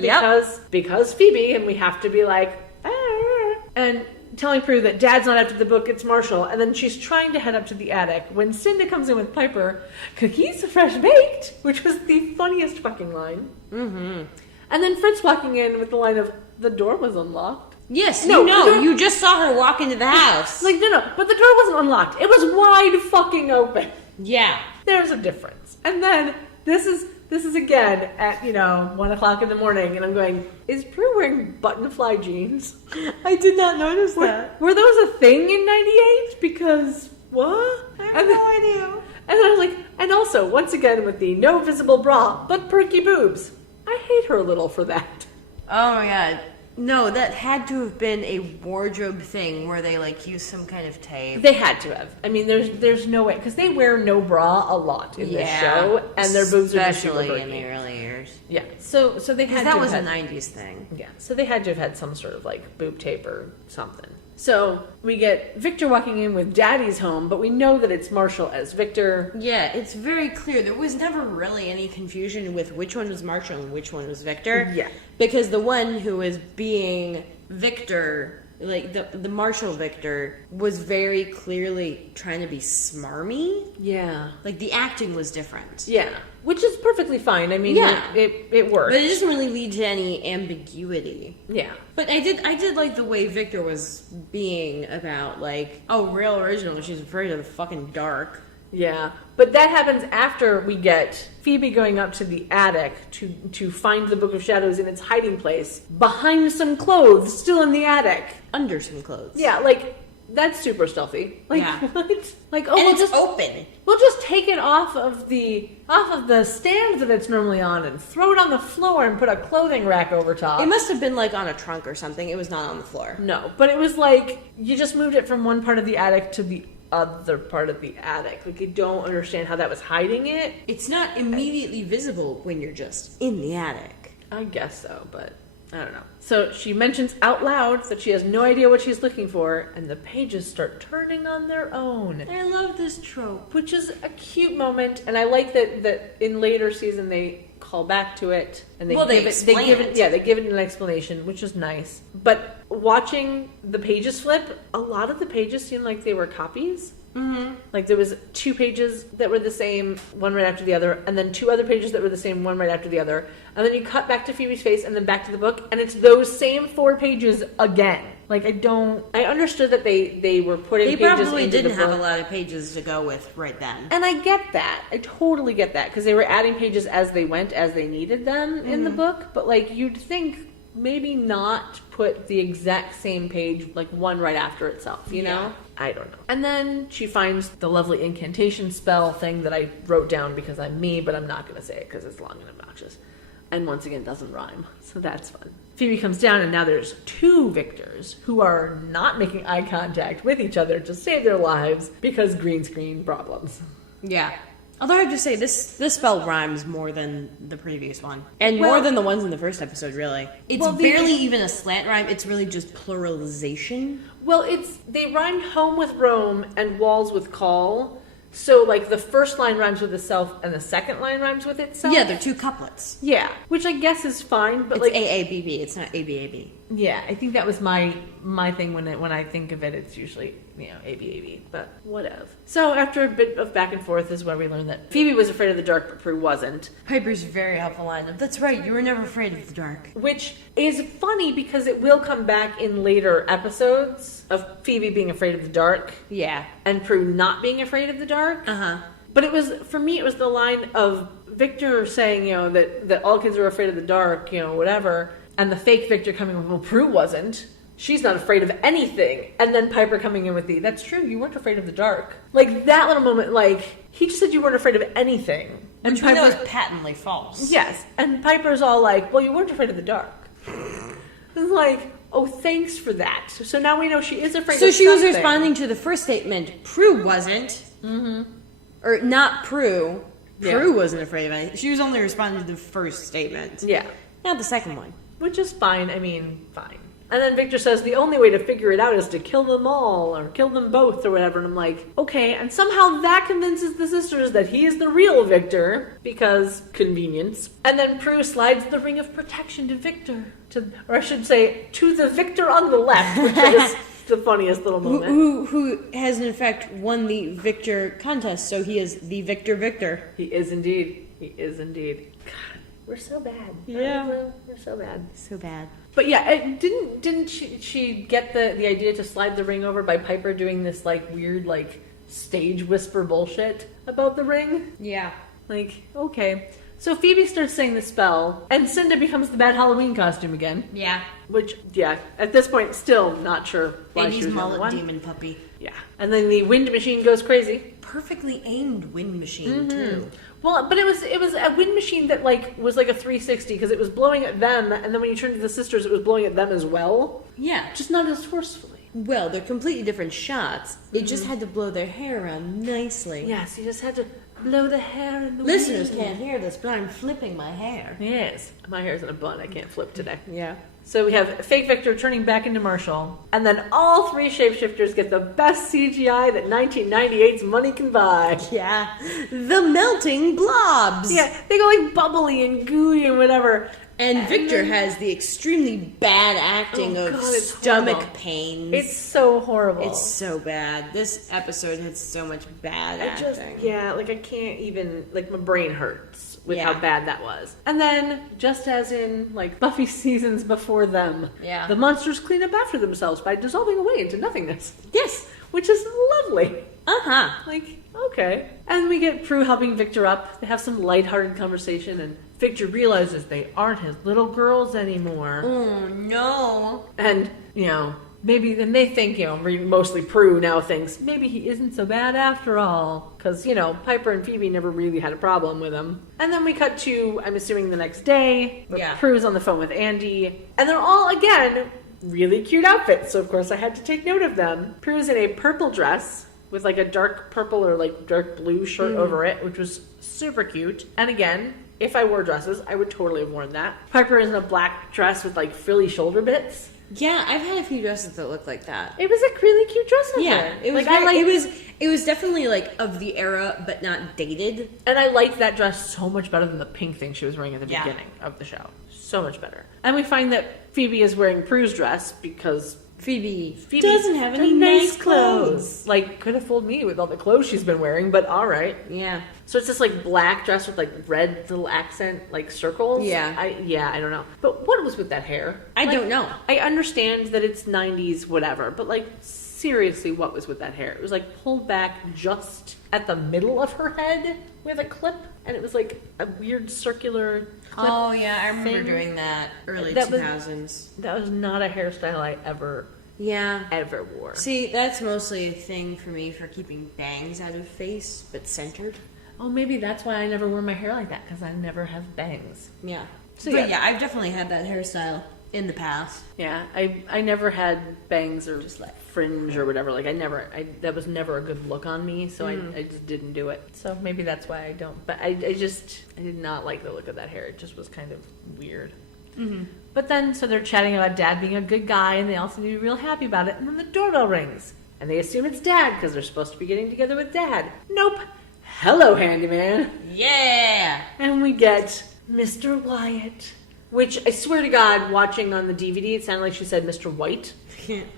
because Phoebe, and we have to be like, ah, and telling Prue that Dad's not after the book, it's Marshall. And then she's trying to head up to the attic when Cinda comes in with Piper, cookies fresh baked, which was the funniest fucking line. Mm-hmm. And then Fritz walking in with the line of, the door was unlocked. Yes, you just saw her walk into the house. Like, no, but the door wasn't unlocked. It was wide fucking open. Yeah. There's a difference. And then This is again at 1:00 in the morning, and I'm going, is Prue wearing button-fly jeans? I did not notice that. Were those a thing in '98? Because what? I have no idea. And then I was like, and also once again with the no visible bra but perky boobs. I hate her a little for that. Oh my god. No, that had to have been a wardrobe thing where they like used some kind of tape. They had to have. I mean, there's no way, because they wear no bra a lot in this show, and their boobs are just super especially in perky. the early years. Yeah. So they had That to was have a had, '90s thing. yeah. So they had to have had some sort of like boob tape or something. So we get Victor walking in with Daddy's home, but we know that it's Marshall as Victor. Yeah, it's very clear. There was never really any confusion with which one was Marshall and which one was Victor. Yeah. Because the one who was being Victor, like the Marshall Victor, was very clearly trying to be smarmy. Yeah. Like the acting was different. Yeah. Which is perfectly fine. I mean, Yeah. it works. But it doesn't really lead to any ambiguity. Yeah. But I did like the way Victor was being about, like, oh, real original, she's afraid of the fucking dark. Yeah, but that happens after we get Phoebe going up to the attic to find the Book of Shadows in its hiding place behind some clothes still in the attic. Under some clothes. Yeah, like that's super stealthy. Like Yeah. what? Like oh, And we'll it's open. we'll just take it off of the stand that it's normally on and throw it on the floor and put a clothing rack over top. It must have been, like, on a trunk or something. It was not on the floor. No, but it was like you just moved it from one part of the attic to the other part of the attic. Like, you don't understand how that was hiding it. It's not immediately visible when you're just in the attic. I guess so, but I don't know. So she mentions out loud that she has no idea what she's looking for, and the pages start turning on their own. I love this trope. Which is a cute moment, and I like that in later season they call back to it and they give it an explanation, which is nice. But watching the pages flip, a lot of the pages seemed like they were copies. Mm-hmm. Like there was 2 pages that were the same, one right after the other, and then 2 other pages that were the same, one right after the other. And then you cut back to Phoebe's face and then back to the book, and it's those same 4 pages again. Like I understood that they were putting They pages probably into didn't the have book. a lot of pages to go with right then. And I get that. I totally get that. Because they were adding pages as they went, as they needed them in the book. But, like, you'd think maybe not put the exact same page, like, one right after itself, you know? I don't know. And then she finds the lovely incantation spell thing that I wrote down because I'm me, but I'm not going to say it because it's long and obnoxious. And once again, doesn't rhyme. So that's fun. Phoebe comes down, and now there's 2 Victors who are not making eye contact with each other to save their lives because green screen problems. Yeah. Although I have to say, this spell rhymes more than the previous one. And more than the ones in the first episode, really. It's barely even a slant rhyme, it's really just pluralization. Well, they rhymed home with Rome and walls with call. So, like, the first line rhymes with itself and the second line rhymes with itself? Yeah, they're 2 couplets. Yeah, which I guess is fine, but It's like... AABB, it's not ABAB. Yeah, I think that was my thing when I think of it. It's usually, ABAB, but whatever. So after a bit of back and forth is where we learned that Phoebe was afraid of the dark, but Prue wasn't. Piper's very helpful line of, that's right, you were never afraid of the dark. Which is funny because it will come back in later episodes of Phoebe being afraid of the dark. Yeah. And Prue not being afraid of the dark. Uh-huh. But for me, it was the line of Victor saying, that all kids are afraid of the dark, whatever. And the fake Victor coming with, well, Prue wasn't. She's not afraid of anything. And then Piper coming in with that's true, you weren't afraid of the dark. Like, that little moment, like, he just said you weren't afraid of anything. And Which we know is patently false. Yes. And Piper's all like, well, you weren't afraid of the dark. It's like, oh, thanks for that. So now we know she is afraid of something. So she was responding to the first statement. Prue wasn't. Mm-hmm. Or not Prue. Prue wasn't afraid of anything. She was only responding to the first statement. Yeah. Not the second one. Which is fine. I mean, fine. And then Victor says the only way to figure it out is to kill them all or kill them both or whatever. And I'm like, okay. And somehow that convinces the sisters that he is the real Victor because convenience. And then Prue slides the ring of protection to Victor. Or I should say, to the Victor on the left, which is the funniest little moment. Who has in fact won the Victor contest, so he is the Victor. He is indeed. He is indeed. God, we're so bad. Yeah. We're so bad. So bad. But yeah, didn't she get the idea to slide the ring over by Piper doing this like weird like stage whisper bullshit about the ring? Yeah. Like, okay. So Phoebe starts saying the spell, and Cinda becomes the bad Halloween costume again. Yeah. Which, yeah, at this point, still not sure why Andy's she was the only mullet one. demon puppy. Yeah. And then the wind machine goes crazy. Perfectly aimed wind machine, too. Well, but it was a wind machine that was like a 360 because it was blowing at them, and then when you turned to the sisters, it was blowing at them as well. Yeah. Just not as forcefully. Well, they're completely different shots. It just had to blow their hair around nicely. Yes, you just had to blow the hair in the Listeners wind. can't hear this, but I'm flipping my hair. Yes. My hair's in a bun. I can't flip today. Yeah. So we have fake Victor turning back into Marshall, and then all three shapeshifters get the best CGI that 1998's money can buy. Yeah. The melting blobs. Yeah, they go like bubbly and gooey and whatever. And Victor has the extremely bad acting of it's stomach horrible. pains. It's so horrible. It's so bad. This episode had so much bad acting. Like I can't even, like my brain hurts with Yeah. how bad that was. And then, just as in like Buffy seasons before them, Yeah. the monsters clean up after themselves by dissolving away into nothingness. Yes. Which is lovely. Uh-huh. Like, okay. And we get Prue helping Victor up. They have some lighthearted conversation, and Victor realizes they aren't his little girls anymore. Oh, no. And, maybe then they think, mostly Prue now thinks maybe he isn't so bad after all. Because, Piper and Phoebe never really had a problem with him. And then we cut to, I'm assuming, the next day. Where Yeah. Prue's on the phone with Andy. And they're all, again, really cute outfits. So, of course, I had to take note of them. Prue's in a purple dress with like a dark purple or like dark blue shirt over it, which was super cute. And again, if I wore dresses, I would totally have worn that. Piper is in a black dress with like frilly shoulder bits. Yeah, I've had a few dresses that look like that. It was a really cute dress on Yeah, her. it was. It was definitely like of the era, but not dated. And I liked that dress so much better than the pink thing she was wearing at the Yeah. beginning of the show. So much better. And we find that Phoebe is wearing Prue's dress because Phoebe doesn't have any nice clothes. Like, could have fooled me with all the clothes she's been wearing, but all right. Yeah. So it's this like black dress with like red little accent like circles. Yeah. I don't know. But what was with that hair? I don't know. I understand that it's 90s whatever, but like seriously, what was with that hair? It was like pulled back just at the middle of her head with a clip, and it was like a weird circular clip. Oh yeah, I remember thing. doing that early That was- 2000s. That was not a hairstyle I ever wore. See, that's mostly a thing for me for keeping bangs out of face, but centered. Oh, maybe that's why I never wear my hair like that, because I never have bangs. Yeah. So, But yeah. yeah, I've definitely had that hairstyle in the past. Yeah, I never had bangs or just like fringe or whatever. Like that was never a good look on me, so I just didn't do it. So maybe that's why I don't. But I did not like the look of that hair. It just was kind of weird. Mm-hmm. But then, so they're chatting about Dad being a good guy, and they all seem to be real happy about it. And then the doorbell rings, and they assume it's Dad because they're supposed to be getting together with Dad. Nope. Hello, handyman. Yeah. And we get Mr. Wyatt, which I swear to God, watching on the DVD, it sounded like she said Mr. White.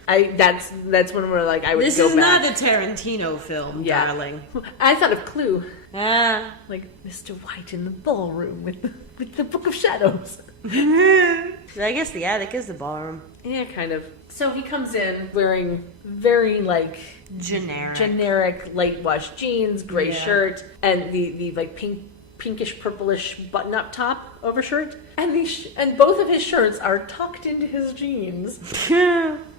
That's one where like I would This go is back. not a Tarantino film, Yeah. darling. I thought of Clue, Ah. like Mr. White in the ballroom with the Book of Shadows. I guess the attic is the ballroom. Yeah, kind of. So he comes in wearing very like generic light wash jeans, gray shirt, and the like pinkish purplish button up top overshirt, and and both of his shirts are tucked into his jeans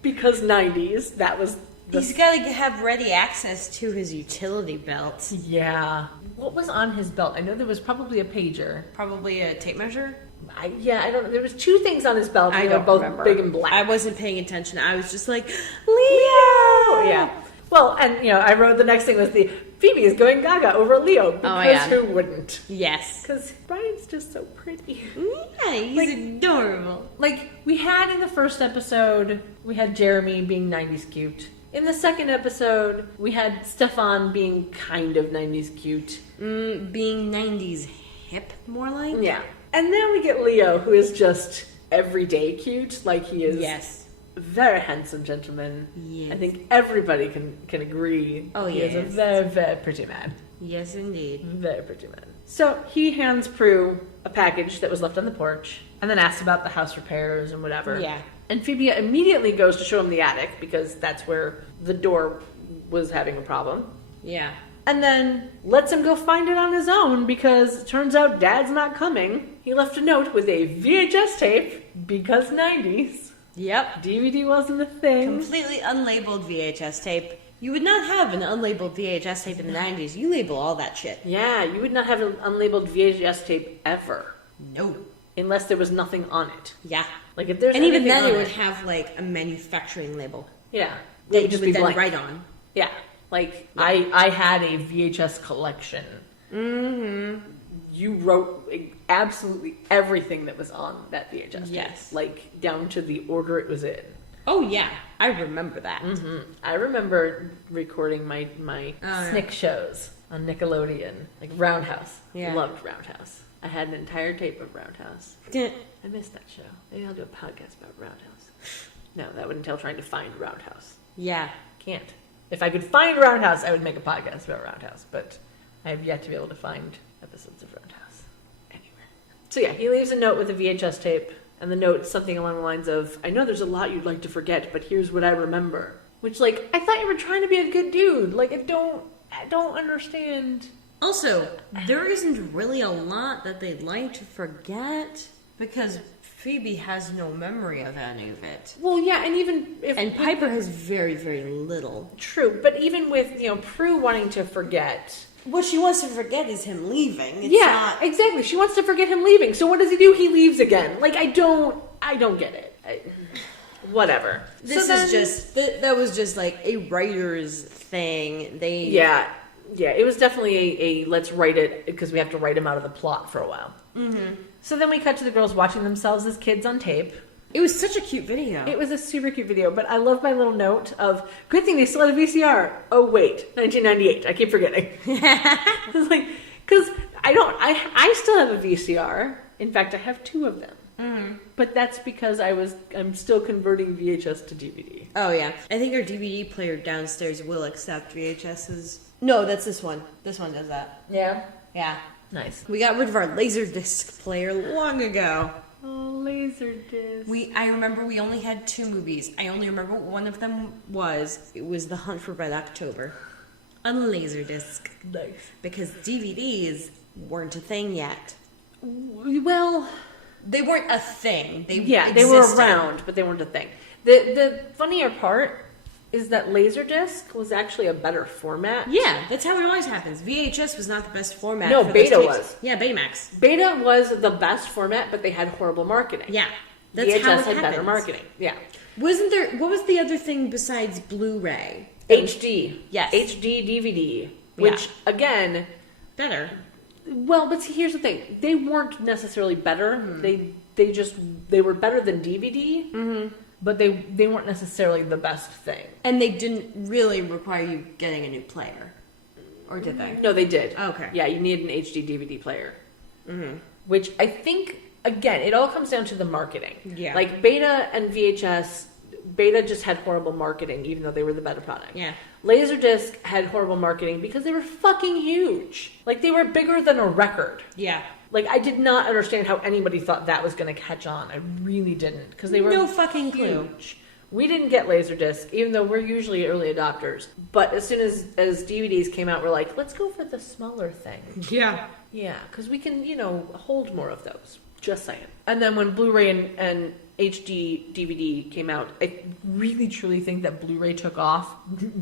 because 90s. That was He's got to have ready access to his utility belt. Yeah. What was on his belt? I know there was probably a pager. Probably a tape measure. I don't know. There was two things on his belt. I They were don't both remember. big and black. I wasn't paying attention. I was just like, Leo! Yeah. Well, and I wrote the next thing was the Phoebe is going gaga over Leo because who wouldn't? Yes. Because Brian's just so pretty. Yeah, he's adorable. Like we had in the first episode, we had Jeremy being 90s cute. In the second episode, we had Stefan being kind of 90s cute. Being 90s hip, more like? Yeah. And then we get Leo, who is just everyday cute. Like he is a very handsome gentleman. Yes. I think everybody can agree. Oh, he is a yes. very, very pretty man. Yes, indeed. Very pretty man. So he hands Prue a package that was left on the porch and then asks about the house repairs and whatever. Yeah. And Phoebe immediately goes to show him the attic because that's where the door was having a problem. Yeah. And then lets him go find it on his own because it turns out Dad's not coming. He left a note with a VHS tape because 90s. Yep. DVD wasn't a thing. Completely unlabeled VHS tape. You would not have an unlabeled VHS tape in the 90s. You label all that shit. Yeah, you would not have an unlabeled VHS tape ever. No. Unless there was nothing on it. Yeah. Like if there's and even anything then, on it would have like a manufacturing label. Yeah. That would you would then write on. Yeah. Like, I had a VHS collection. Mm-hmm. You wrote absolutely everything that was on that VHS tape. Yes. Like, down to the order it was in. Oh, yeah. I remember that. Mm-hmm. I remember recording my Snick shows on Nickelodeon. Like, Roundhouse. Yeah. Loved Roundhouse. I had an entire tape of Roundhouse. Yeah. I missed that show. Maybe I'll do a podcast about Roundhouse. No, that would entail trying to find Roundhouse. Yeah. Can't. If I could find Roundhouse, I would make a podcast about Roundhouse, but I have yet to be able to find episodes of Roundhouse anywhere. So yeah, he leaves a note with a VHS tape, and the note's something along the lines of, I know there's a lot you'd like to forget, but here's what I remember. Which, like, I thought you were trying to be a good dude. Like, I don't understand. Also, there isn't really a lot that they'd like to forget, because Phoebe has no memory of any of it. Well, yeah, and even if... And Piper has very, very little. True, but even with, Prue wanting to forget... What she wants to forget is him leaving. Exactly. She wants to forget him leaving. So what does he do? He leaves again. Like, I don't get it. Whatever. That was just like a writer's thing. Yeah, it was definitely a let's write it because we have to write him out of the plot for a while. Mm-hmm. So then we cut to the girls watching themselves as kids on tape. It was such a cute video. It was a super cute video, but I love my little note of, good thing they still had a VCR. Oh, wait, 1998. I keep forgetting. It's like, because I still have a VCR. In fact, I have 2 of them. Mm-hmm. But that's because I'm still converting VHS to DVD. Oh, yeah. I think our DVD player downstairs will accept VHSs. No, that's this one. This one does that. Yeah? Yeah. Nice. We got rid of our Laserdisc player long ago. Oh, Laserdisc. I remember we only had 2 movies. I only remember what one of them was. It was The Hunt for Red October on Laserdisc. Nice. Because DVDs weren't a thing yet. Well, they weren't a thing. They were around, but they weren't a thing. The funnier part is that Laserdisc was actually a better format. Yeah, that's how it always happens. VHS was not the best format. No, for Beta those tapes. was. Yeah, Betamax. Beta was the best format, but they had horrible marketing. Yeah, that's VHS how it had happens. better marketing. Yeah. Wasn't there? What was the other thing besides Blu-ray? HD. Yes. HD DVD. Which, again... Better. Well, but see, here's the thing. They weren't necessarily better. Mm-hmm. They were better than DVD. Mm-hmm. But they weren't necessarily the best thing. And they didn't really require you getting a new player. Or did they? No, they did. Okay. Yeah, you needed an HD DVD player. Mm-hmm. Which I think, again, it all comes down to the marketing. Yeah. Like Beta and VHS, Beta just had horrible marketing, even though they were the better product. Yeah. Laserdisc had horrible marketing because they were fucking huge. Like, they were bigger than a record. Yeah. Like, I did not understand how anybody thought that was going to catch on. I really didn't. Because they were no fucking clue. Huge. We didn't get Laserdisc, even though we're usually early adopters. But as soon as DVDs came out, we're like, let's go for the smaller thing. Yeah. Yeah, because we can, hold more of those. Just saying. And then when Blu-ray and HD DVD came out, I really truly think that Blu-ray took off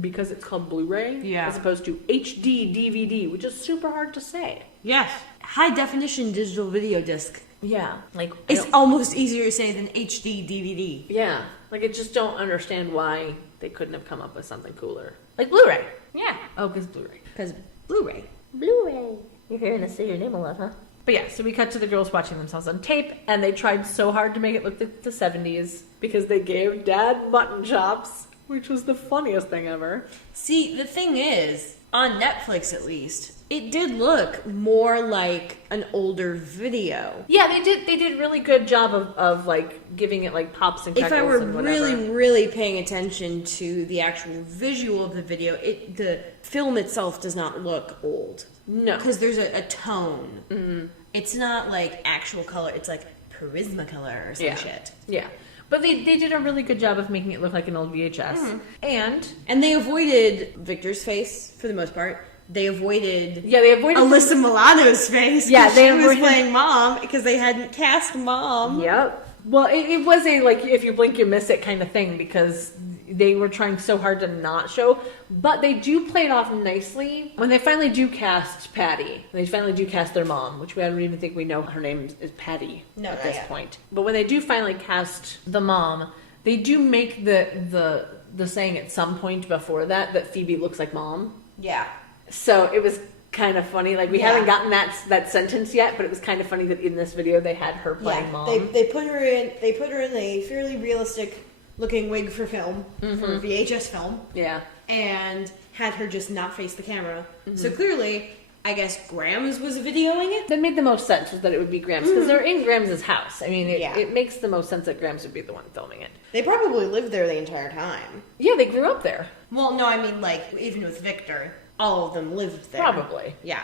because it's called Blu-ray as opposed to HD DVD, which is super hard to say. Yes. High definition digital video disc. Yeah. Like, it's almost easier to say than HD DVD. Yeah. Like, I just don't understand why they couldn't have come up with something cooler. Like Blu-ray. Yeah. Oh, because Blu-ray. Because Blu-ray. Blu-ray. You're hearing us say your name a lot, huh? But yeah, so we cut to the girls watching themselves on tape, and they tried so hard to make it look like the 70s because they gave Dad mutton chops, which was the funniest thing ever. See, the thing is, on Netflix at least, it did look more like an older video. Yeah, they did really good job of like giving it like pops and crackles. If I were and whatever. really paying attention to the actual visual of the video, the film itself does not look old. No. Because there's a tone. Mm-hmm. It's not like actual color. It's like Prismacolor or some shit. Yeah. But they did a really good job of making it look like an old VHS. Mm-hmm. And they avoided Victor's face for the most part. they avoided Alyssa Milano's face. Yeah, she was playing Mom because they hadn't cast Mom. Yep. Well, it was a, like, if you blink, you miss it kind of thing, because they were trying so hard to not show. But they do play it off nicely. When they finally do cast Patty, they finally do cast their mom, which I don't even think we know her name is Patty at this point. But when they do finally cast the mom, they do make the saying at some point before that Phoebe looks like Mom. Yeah. So it was kind of funny. Like, we haven't gotten that sentence yet, but it was kind of funny that in this video they had her playing Mom. They put her in a fairly realistic looking wig for film, for VHS film. Yeah. And had her just not face the camera. So clearly, I guess Grams was videoing it. That made the most sense, was that it would be Grams, because they're in Grams' house. I mean, it makes the most sense that Grams would be the one filming it. They probably lived there the entire time. Yeah, they grew up there. Well, no, I mean, like, even with Victor, all of them lived there. Probably. Yeah.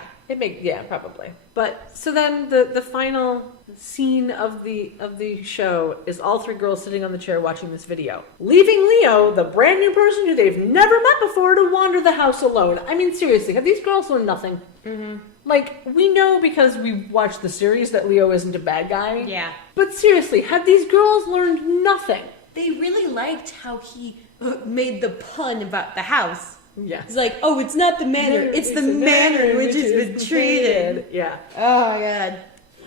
Probably. But so then the final scene of the show is all three girls sitting on the chair watching this video, leaving Leo, the brand new person who they've never met before, to wander the house alone. I mean, seriously, have these girls learned nothing? Like, we know because we watched the series that Leo isn't a bad guy. Yeah. But seriously, have these girls learned nothing? They really liked how he made the pun about the house. Yeah. It's like, oh, it's not the manner, it's the manner in which it's been treated. Yeah. Oh, my God.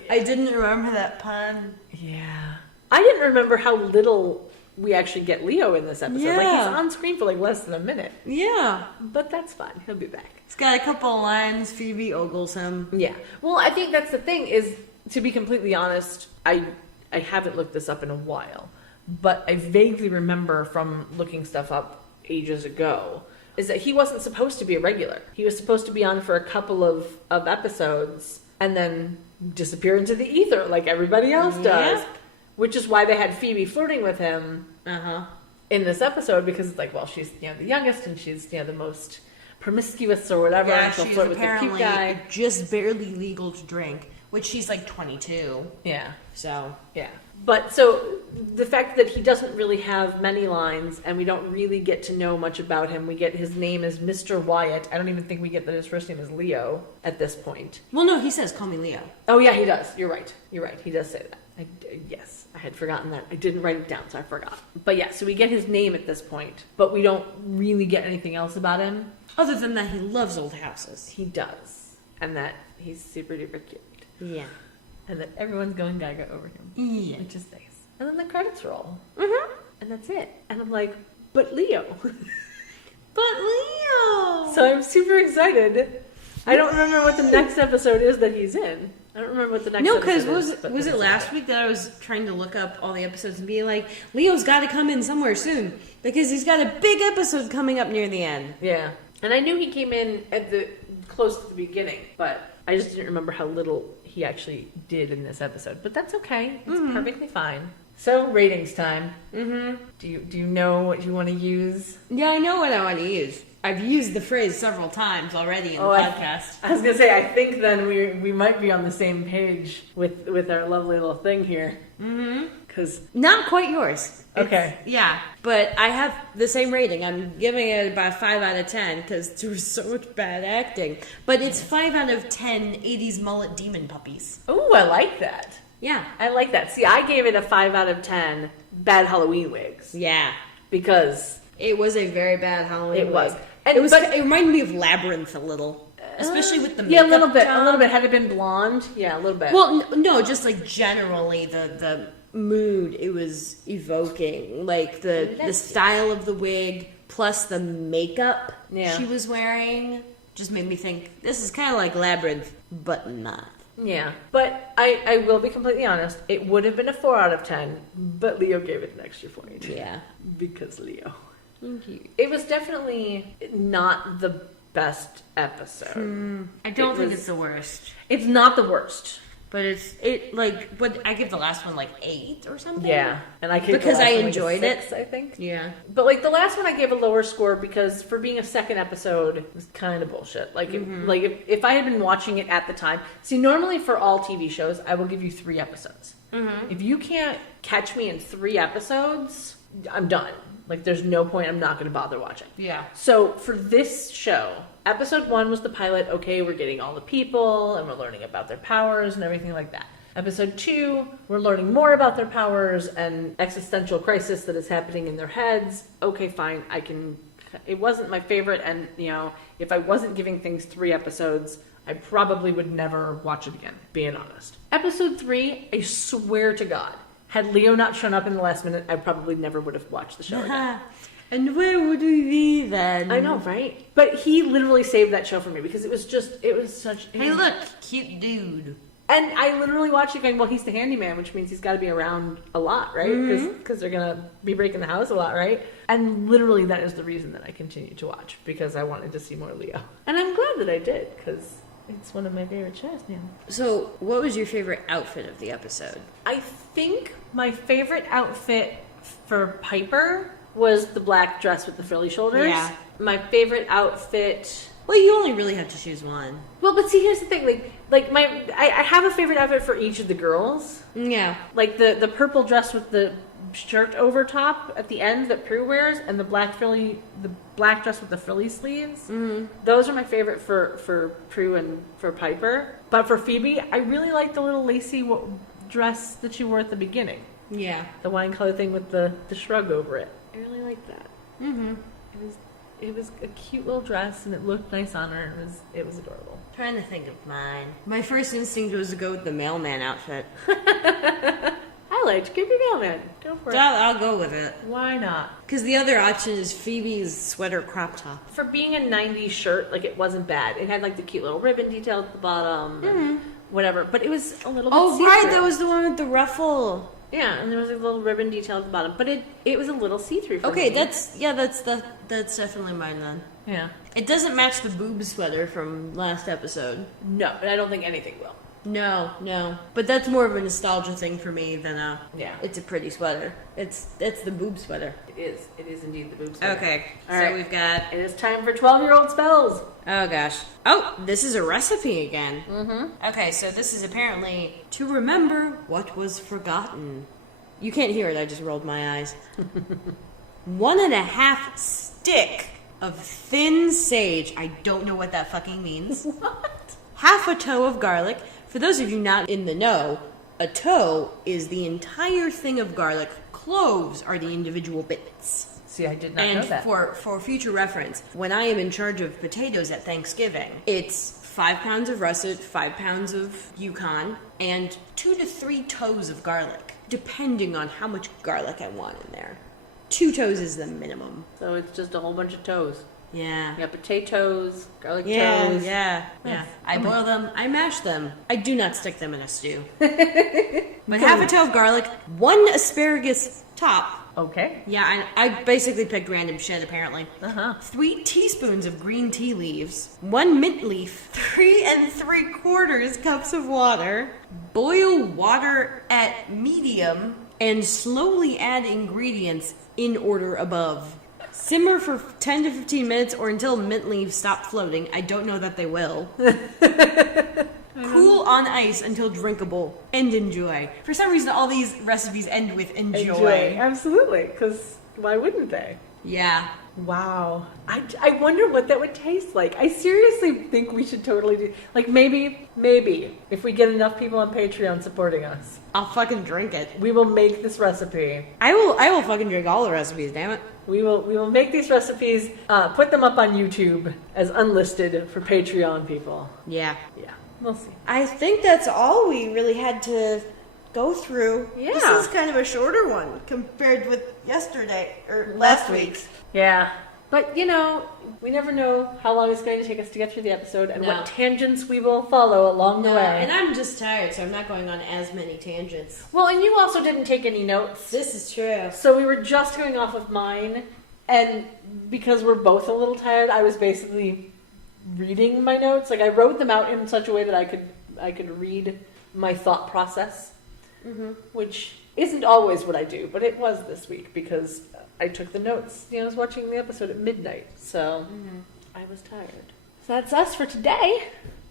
I didn't remember that pun. Yeah. I didn't remember how little we actually get Leo in this episode. Yeah. Like, he's on screen for like less than a minute. Yeah. But that's fine. He'll be back. He's got a couple of lines. Phoebe ogles him. Yeah. Well, I think that's the thing is, to be completely honest, I haven't looked this up in a while, but I vaguely remember from looking stuff up ages ago, is that he wasn't supposed to be a regular. He was supposed to be on for a couple of episodes and then disappear into the ether like everybody else does. Yep. Which is why they had Phoebe flirting with him in this episode, because it's like, well, she's the youngest and she's the most promiscuous or whatever. Yeah, and she'll she's flirt with the cute apparently guy. just barely legal to drink, which she's like 22. Yeah. So. Yeah. But so the fact that he doesn't really have many lines and we don't really get to know much about him, we get his name is Mr. Wyatt. I don't even think we get that his first name is Leo at this point. Well, no, he says, call me Leo. Oh, yeah, he does. You're right. He does say that. Yes, I had forgotten that. I didn't write it down, so I forgot. But yeah, so we get his name at this point, but we don't really get anything else about him. Other than that, he loves old houses. He does. And that he's super duper cute. Yeah. And that everyone's going gaga over him. Yeah. Which is nice. And then the credits roll. Mm-hmm. And that's it. And I'm like, but Leo. But Leo! So I'm super excited. I don't remember what the next episode is that he's in. I don't remember what the next episode is. No, because was it last week that I was trying to look up all the episodes and be like, Leo's got to come in somewhere soon because he's got a big episode coming up near the end. Yeah. And I knew he came in at the close to the beginning, but I just didn't remember how little he actually did in this episode. But that's okay. It's perfectly fine. So, ratings time. Mm-hmm. Do you know what you want to use? Yeah, I know what I want to use. I've used the phrase several times already in the podcast. I was going to say, I think then we might be on the same page with our lovely little thing here. Mm-hmm. Because not quite yours. Okay. Yeah, but I have the same rating. I'm giving it about 5 out of 10 because there was so much bad acting. But it's 5 out of 10 80s mullet demon puppies. Ooh, I like that. Yeah. I like that. See, I gave it a 5 out of 10 bad Halloween wigs. Yeah. Because it was a very bad Halloween wig. It was. And it reminded me of Labyrinth a little. Especially with the makeup. Yeah, a little bit. Job. A little bit. Had it been blonde? Yeah, a little bit. Well, no, just like generally the mood it was evoking. Like the style of the wig plus the makeup she was wearing just made me think this is kind of like Labyrinth, but not. Yeah, but I will be completely honest. It would have been a 4 out of 10, but Leo gave it an extra point. Yeah. Because Leo. Thank you. It was definitely not the best episode. I don't think it's the worst. It's not the worst. But I give the last one like 8 or something. Yeah, and I because I enjoyed it. 6, I think. Yeah, but like the last one, I gave a lower score because for being a second episode, it was kind of bullshit. Like, if I had been watching it at the time, see, normally for all TV shows, I will give you 3 episodes. Mm-hmm. If you can't catch me in 3 episodes, I'm done. Like, there's no point. I'm not going to bother watching. Yeah. So for this show, episode 1 was the pilot. Okay, we're getting all the people and we're learning about their powers and everything like that. Episode 2, we're learning more about their powers and existential crisis that is happening in their heads. Okay, fine. It wasn't my favorite, and, you know, if I wasn't giving things 3 episodes, I probably would never watch it again, being honest. Episode 3, I swear to God, had Leo not shown up in the last minute, I probably never would have watched the show again. And where would we be then? I know, right? But he literally saved that show for me because it was such... Hey, look, cute dude. And I literally watched it going, well, he's the handyman, which means he's got to be around a lot, right? Because they're going to be breaking the house a lot, right? And literally that is the reason that I continue to watch, because I wanted to see more Leo. And I'm glad that I did, because it's one of my favorite shows now. So, what was your favorite outfit of the episode? I think my favorite outfit for Piper was the black dress with the frilly shoulders. Yeah. My favorite outfit... Well, you only really have to choose one. Well, but see, here's the thing. I have a favorite outfit for each of the girls. Yeah. Like the purple dress with the shirt over top at the end that Prue wears, and the black dress with the frilly sleeves. Mm-hmm. Those are my favorite for Prue and for Piper. But for Phoebe, I really like the little lacy dress that she wore at the beginning. Yeah. The wine color thing with the shrug over it. I really like that. Mm-hmm. It was a cute little dress, and it looked nice on her. It was adorable. Trying to think of mine. My first instinct was to go with the mailman outfit. I liked Creepy Mailman. Go for it. I'll go with it. Why not? Because the other option is Phoebe's sweater crop top. For being a 90s shirt, like, it wasn't bad. It had, like, the cute little ribbon detail at the bottom, and whatever. But it was a little bit see-through. Right, that was the one with the ruffle. Yeah, and there was a little ribbon detail at the bottom. But it was a little see-through for me. that's definitely mine then. Yeah. It doesn't match the boob sweater from last episode. No, and I don't think anything will. No. But that's more of a nostalgia thing for me than it's a pretty sweater. It's the boob sweater. It is indeed the boob sweater. Okay, All right. we've got... It is time for 12-year-old spells. Oh, gosh. Oh, this is a recipe again. Mm-hmm. Okay, so this is apparently to remember what was forgotten. You can't hear it, I just rolled my eyes. 1.5 stick of thin sage. I don't know what that fucking means. What? Half a toe of garlic. For those of you not in the know, a toe is the entire thing of garlic. Cloves are the individual bits. See, I did not know that. And for future reference, when I am in charge of potatoes at Thanksgiving, it's 5 pounds of russet, 5 pounds of Yukon, and 2 to 3 toes of garlic, depending on how much garlic I want in there. 2 toes is the minimum. So it's just a whole bunch of toes. Yeah. You got potatoes, garlic toes. Yeah. I boil them, I mash them. I do not stick them in a stew. But half a toe of garlic, 1 asparagus top. Okay. Yeah, I basically picked random shit, apparently. 3 Uh-huh. teaspoons of green tea leaves, 1 mint leaf, 3 3/4 cups of water. Boil water at medium and slowly add ingredients in order above. Simmer for 10 to 15 minutes or until mint leaves stop floating. I don't know that they will. Cool on ice until drinkable and enjoy. For some reason, all these recipes end with enjoy. Absolutely, because why wouldn't they? Yeah. Wow. I wonder what that would taste like. I seriously think we should totally do... Like, maybe, if we get enough people on Patreon supporting us, I'll fucking drink it. we will make this recipe. I will fucking drink all the recipes, damn it. We will make these recipes, put them up on YouTube as unlisted for Patreon people. Yeah. Yeah, we'll see. I think that's all we really had to go through. Yeah. This is kind of a shorter one compared with yesterday, or last week's. Yeah. But, you know, we never know how long it's going to take us to get through the episode and No. what tangents we will follow along the way. And I'm just tired, so I'm not going on as many tangents. Well, and you also didn't take any notes. This is true. So we were just going off of mine, and because we're both a little tired, I was basically reading my notes. Like, I wrote them out in such a way that I could read my thought process, which isn't always what I do, but it was this week because I took the notes. You know, I was watching the episode at midnight, so I was tired. So that's us for today,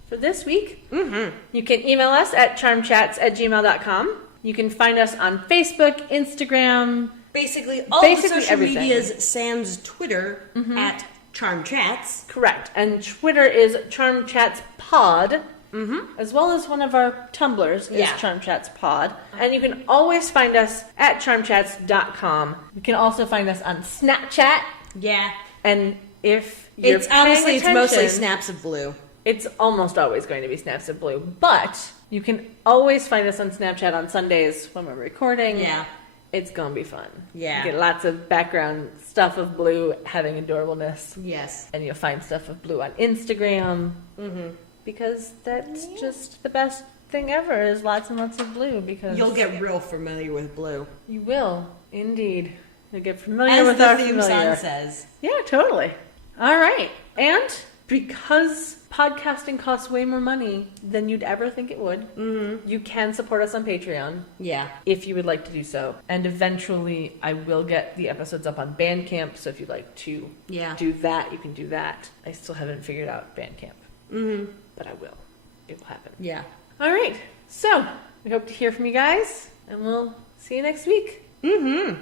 for this week. You can email us at charmchats@gmail.com. You can find us on Facebook, Instagram, Basically, all the social everything. medias sans Twitter at Charm Chats. Correct. And Twitter is Charm Chats Pod. As well as one of our Tumblrs is Charm Chats Pod. And you can always find us at charmchats.com. You can also find us on Snapchat. Yeah. And if you're It's honestly, paying it's mostly attention, snaps of blue. it's almost always going to be snaps of blue. But you can always find us on Snapchat on Sundays when we're recording. Yeah. It's going to be fun. Yeah. You get lots of background stuff of blue having adorableness. Yes. And you'll find stuff of blue on Instagram. Because that's just the best thing ever is lots and lots of blue. Because You'll get real familiar with blue. You will, indeed. You'll get familiar As with the our theme familiar. song says. Yeah, totally. All right. And because podcasting costs way more money than you'd ever think it would, you can support us on Patreon. Yeah. If you would like to do so. And eventually I will get the episodes up on Bandcamp, so if you'd like to do that, you can do that. I still haven't figured out Bandcamp. But I will. It will happen. Yeah. All right. So, we hope to hear from you guys, and we'll see you next week. Mm-hmm.